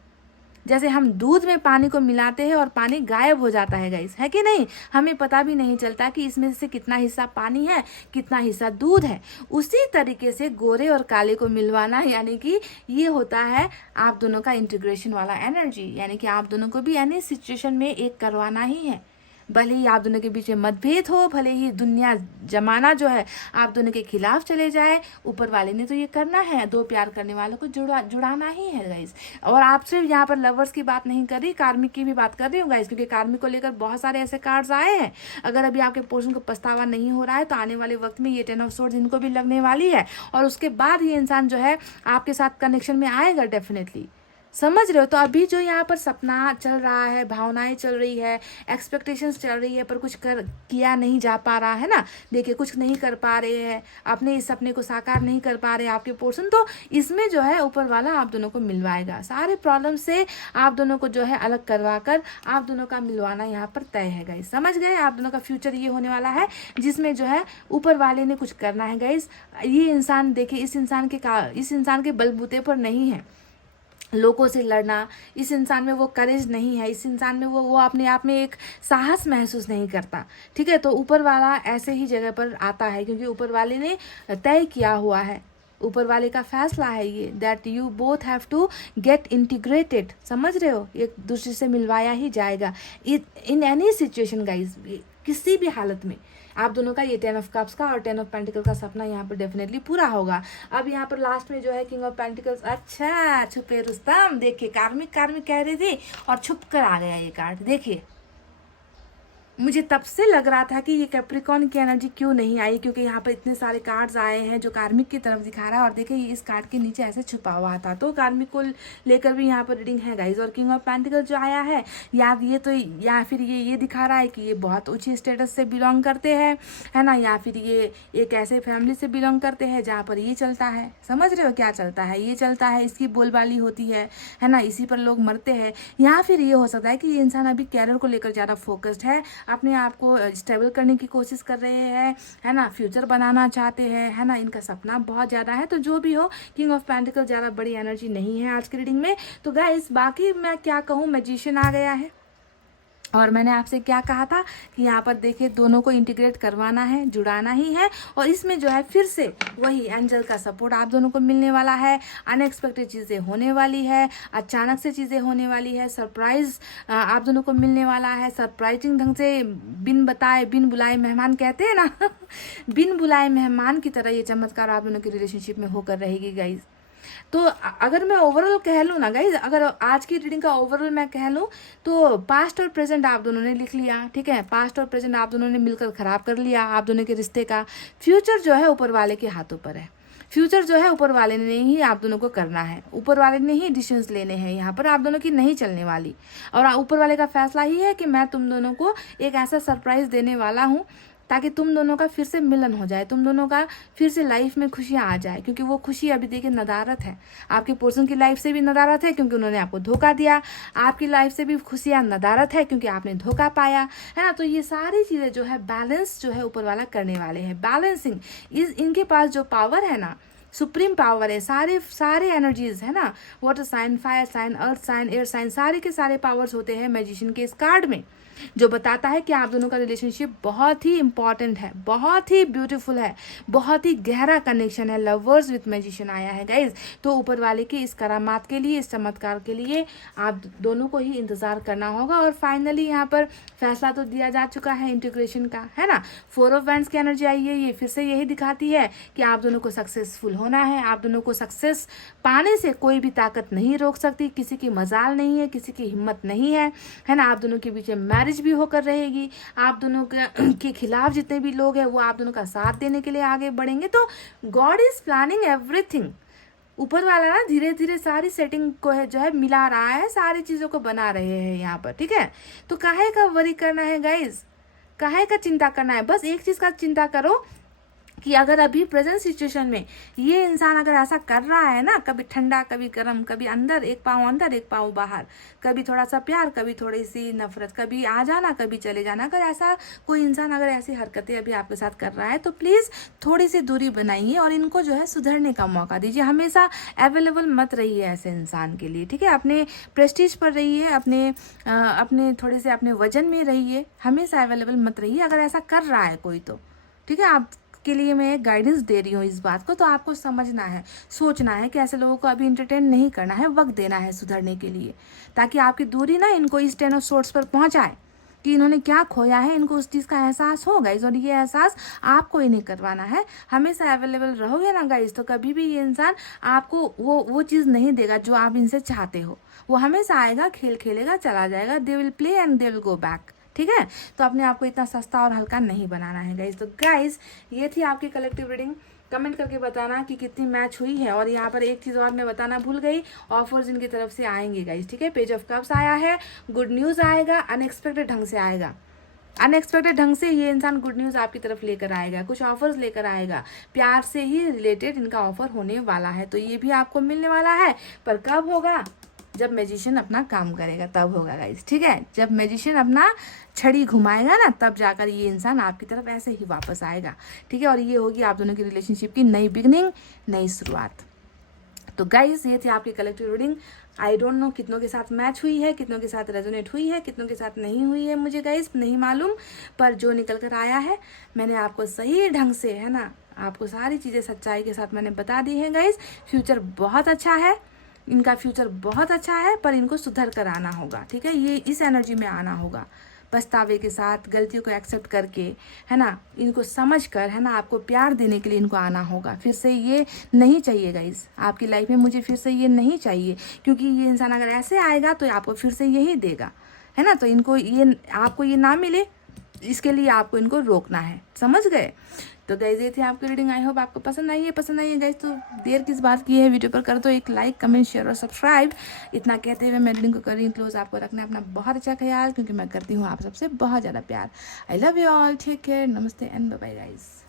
जैसे हम दूध में पानी को मिलाते हैं और पानी गायब हो जाता है गाइस, है कि नहीं, हमें पता भी नहीं चलता कि इसमें से कितना हिस्सा पानी है, कितना हिस्सा दूध है। उसी तरीके से गोरे और काले को मिलवाना, यानी कि ये होता है आप दोनों का इंटीग्रेशन वाला एनर्जी, यानी कि आप दोनों को भी एनी सिचुएशन में एक करवाना ही है। भले ही आप दोनों के बीच में मतभेद हो, भले ही दुनिया जमाना जो है आप दोनों के खिलाफ चले जाए, ऊपर वाले ने तो ये करना है। दो प्यार करने वालों को जुड़ाना ही है गाइस। और आप सिर्फ यहाँ पर लवर्स की बात नहीं कर रही, कार्मिक की भी बात कर रही हूँ गाइस, क्योंकि कार्मिक को लेकर बहुत सारे ऐसे कार्ड्स आए हैं। अगर अभी आपके पोर्शन को पछतावा नहीं हो रहा है तो आने वाले वक्त में ये 10 ऑफ सोर्ड्स इनको भी लगने वाली है, और उसके बाद ये इंसान जो है आपके साथ कनेक्शन में आएगा डेफिनेटली, समझ रहे हो। तो अभी जो यहाँ पर सपना चल रहा है, भावनाएं चल रही है, एक्सपेक्टेशंस चल रही है, पर कुछ किया नहीं जा पा रहा है ना, देखिए कुछ नहीं कर पा रहे हैं, अपने इस सपने को साकार नहीं कर पा रहे आपके पोर्शन, तो इसमें जो है ऊपर वाला आप दोनों को मिलवाएगा। सारे प्रॉब्लम से आप दोनों को जो है अलग करवा कर आप दोनों का मिलवाना यहाँ पर तय है गाइस, समझ गए। आप दोनों का फ्यूचर ये होने वाला है जिसमें जो है ऊपर वाले ने कुछ करना है गाइस। ये इंसान देखिए इस इंसान के बलबूते पर नहीं है लोगों से लड़ना, इस इंसान में वो करेज नहीं है, इस इंसान में वो अपने आप में एक साहस महसूस नहीं करता, ठीक है। तो ऊपर वाला ऐसे ही जगह पर आता है क्योंकि ऊपर वाले ने तय किया हुआ है, ऊपर वाले का फैसला है ये, that you both have to get integrated, समझ रहे हो, एक दूसरे से मिलवाया ही जाएगा इन एनी सिचुएशन गाइज, किसी भी हालत में आप दोनों का ये 10 ऑफ कप्स का और 10 ऑफ पेंटिकल का सपना यहाँ पर डेफिनेटली पूरा होगा। अब यहाँ पर लास्ट में जो है किंग ऑफ पेंटिकल्स, अच्छा छुपे रुस्तम, देखिए कार्मिक कह रही थी और छुप कर आ गया ये कार्ड। देखिए मुझे तब से लग रहा था कि ये कैप्रिकॉर्न की एनर्जी क्यों नहीं आई, क्योंकि यहाँ पर इतने सारे कार्ड्स आए हैं जो कार्मिक की तरफ दिखा रहा है, और देखिए ये इस कार्ड के नीचे ऐसे छुपा हुआ था, तो कार्मिक को लेकर भी यहाँ पर रीडिंग है गाइज। और किंग ऑफ पेंटिकल जो आया है याद, ये तो या फिर ये दिखा रहा है कि ये बहुत ऊंची स्टेटस से बिलोंग करते हैं, है ना, या फिर ये एक ऐसे फैमिली से बिलोंग करते हैं जहाँ पर ये चलता है, समझ रहे हो क्या चलता है, ये चलता है, इसकी बोलबाली होती है ना, इसी पर लोग मरते हैं। या फिर ये हो सकता है कि ये इंसान अभी कैरियर को लेकर ज़्यादा फोकस्ड है, अपने आप को स्टेबल करने की कोशिश कर रहे हैं, है ना, फ्यूचर बनाना चाहते हैं, है ना, इनका सपना बहुत ज़्यादा है। तो जो भी हो, किंग ऑफ पेंटिकल ज़्यादा बड़ी एनर्जी नहीं है आज की रीडिंग में। तो गाइस बाकी मैं क्या कहूँ, मैजिशियन आ गया है, और मैंने आपसे क्या कहा था कि यहाँ पर देखिए दोनों को इंटीग्रेट करवाना है, जुड़ाना ही है, और इसमें जो है फिर से वही एंजल का सपोर्ट आप दोनों को मिलने वाला है, अनएक्सपेक्टेड चीज़ें होने वाली है, अचानक से चीज़ें होने वाली है, सरप्राइज आप दोनों को मिलने वाला है, सरप्राइजिंग ढंग से, बिन बताए बिन बुलाए मेहमान कहते हैं ना बिन बुलाए मेहमान की तरह ये चमत्कार आप दोनों की रिलेशनशिप में होकर रहेगी गाइज। तो अगर मैं ओवरऑल कह लूँ ना गाइज, अगर आज की रीडिंग का ओवरऑल मैं कह लूँ तो पास्ट और प्रेजेंट आप दोनों ने लिख लिया, ठीक है, पास्ट और प्रेजेंट आप दोनों ने मिलकर खराब कर लिया आप दोनों के रिश्ते का। फ्यूचर जो है ऊपर वाले के हाथों पर है, फ्यूचर जो है ऊपर वाले ने ही आप दोनों को करना है, ऊपर वाले ने ही डिसीजंस लेने हैं, यहाँ पर आप दोनों की नहीं चलने वाली। और ऊपर वाले का फैसला ही है कि मैं तुम दोनों को एक ऐसा सरप्राइज देने वाला हूँ ताकि तुम दोनों का फिर से मिलन हो जाए, तुम दोनों का फिर से लाइफ में खुशियाँ आ जाए, क्योंकि वो खुशी अभी देखिए नदारत है, आपके पर्सन की लाइफ से भी नदारत है क्योंकि उन्होंने आपको धोखा दिया, आपकी लाइफ से भी खुशियाँ नदारत है क्योंकि आपने धोखा पाया, है ना। तो ये सारी चीज़ें जो है बैलेंस जो है ऊपर वाला करने वाले हैं, बैलेंसिंग इनके पास जो पावर है ना, सुप्रीम पावर है, सारे सारे एनर्जीज है ना, water sign, fire sign, earth sign, air sign, सारे के सारे पावर्स होते हैं मैजिशियन के इस कार्ड में, जो बताता है कि आप दोनों का रिलेशनशिप बहुत ही इंपॉर्टेंट है, बहुत ही ब्यूटीफुल है, बहुत ही गहरा कनेक्शन है। लवर्स विथ मैजिशियन आया है गाइज। तो ऊपर वाले की इस करामात के लिए, इस चमत्कार के लिए आप दोनों को ही इंतजार करना होगा। और फाइनली यहाँ पर फैसला तो दिया जा चुका है इंटीग्रेशन का, है ना। 4 ऑफ वैंड्स की एनर्जी आई है, ये फिर से यही दिखाती है कि आप दोनों को सक्सेसफुल होना है। आप दोनों को सक्सेस पाने से कोई भी ताकत नहीं रोक सकती, किसी की मजाल नहीं है, किसी की हिम्मत नहीं है ना। आप दोनों के बीच में मैरिज भी होकर रहेगी। आप दोनों के खिलाफ जितने भी लोग हैं वो आप दोनों का साथ देने के लिए आगे बढ़ेंगे। तो गॉड इज प्लानिंग एवरीथिंग। ऊपर वाला ना धीरे धीरे सारी सेटिंग को है जो है मिला रहा है, सारी चीज़ों को बना रहे हैं यहाँ पर, ठीक है। तो काहे का वरी करना है गाइज, काहे का चिंता करना है, बस एक चीज़ का चिंता करो कि अगर अभी प्रेजेंट सिचुएशन में ये इंसान अगर ऐसा कर रहा है ना, कभी ठंडा कभी गर्म, कभी अंदर एक पाँव अंदर एक पाँव बाहर, कभी थोड़ा सा प्यार कभी थोड़ी सी नफरत, कभी आ जाना कभी चले जाना, अगर ऐसा कोई इंसान अगर ऐसी हरकतें अभी आपके साथ कर रहा है तो प्लीज़ थोड़ी सी दूरी बनाइए और इनको जो है सुधरने का मौका दीजिए। हमेशा अवेलेबल मत रहिए ऐसे इंसान के लिए, ठीक है। अपने प्रेस्टीज पर रहिए, अपने थोड़े से अपने वजन में रहिए, हमेशा अवेलेबल मत रहिए अगर ऐसा कर रहा है कोई तो, ठीक है। आप के लिए मैं गाइडेंस दे रही हूँ इस बात को, तो आपको समझना है, सोचना है कि ऐसे लोगों को अभी इंटरटेन नहीं करना है, वक्त देना है सुधरने के लिए, ताकि आपकी दूरी ना इनको इस 10 ऑफ सोर्ड्स पर पहुंचाए कि इन्होंने क्या खोया है, इनको उस चीज़ का एहसास हो गाइज। और ये एहसास आपको ही नहीं करवाना है। हमेशा अवेलेबल रहोगे ना गाइज, तो कभी भी ये इंसान आपको वो चीज़ नहीं देगा जो आप इनसे चाहते हो। वो हमेशा आएगा, खेल खेलेगा, चला जाएगा, they will play and they will go back, ठीक है। तो अपने आप को इतना सस्ता और हल्का नहीं बनाना है गाइज। तो गाइज ये थी आपकी कलेक्टिव रीडिंग। कमेंट करके बताना कि कितनी मैच हुई है। और यहाँ पर एक चीज़ और मैं बताना भूल गई, ऑफर्स इनकी तरफ से आएंगे गाइज, ठीक है। पेज ऑफ कप्स आया है, गुड न्यूज़ आएगा, अनएक्सपेक्टेड ढंग से आएगा, अनएक्सपेक्टेड ढंग से ये इंसान गुड न्यूज़ आपकी तरफ लेकर आएगा, कुछ ऑफर्स लेकर आएगा, प्यार से ही रिलेटेड इनका ऑफर होने वाला है। तो ये भी आपको मिलने वाला है, पर कब होगा, जब मैजिशियन अपना काम करेगा तब होगा गाइस, ठीक है। जब मैजिशियन अपना छड़ी घुमाएगा ना, तब जाकर ये इंसान आपकी तरफ ऐसे ही वापस आएगा, ठीक है। और ये होगी आप दोनों की रिलेशनशिप की नई बिगनिंग, नई शुरुआत। तो गाइस ये थी आपकी collective reading. I don't know कितनों के साथ मैच हुई है, कितनों के साथ रेजोनेट हुई है, कितनों के साथ नहीं हुई है, मुझे गाइस नहीं मालूम। पर जो निकल कर आया है मैंने आपको सही ढंग से, है ना, आपको सारी चीज़ें सच्चाई के साथ मैंने बता दी है गाइस। फ्यूचर बहुत अच्छा है, इनका फ्यूचर बहुत अच्छा है, पर इनको सुधर कर आना होगा, ठीक है। ये इस एनर्जी में आना होगा, पछतावे के साथ, गलतियों को एक्सेप्ट करके, है ना, इनको समझ कर, है ना, आपको प्यार देने के लिए इनको आना होगा। फिर से ये नहीं चाहिए गाइस आपकी लाइफ में, मुझे फिर से ये नहीं चाहिए, क्योंकि ये इंसान अगर ऐसे आएगा तो आपको फिर से यही देगा, है ना। तो इनको ये, आपको ये ना मिले, इसके लिए आपको इनको रोकना है, समझ गए। तो गाइज ये थी आपकी रीडिंग। आई होप आपको पसंद आई है गाइज। तो देर किस बात की है, वीडियो पर कर दो एक लाइक, कमेंट, शेयर और सब्सक्राइब। इतना कहते हुए मैं रीडिंग को कर रही हूँ क्लोज। आपको रखना है अपना बहुत अच्छा ख्याल, क्योंकि मैं करती हूँ आप सबसे बहुत ज़्यादा प्यार। I love you all, take care, नमस्ते एंड बाय बाय गाइज।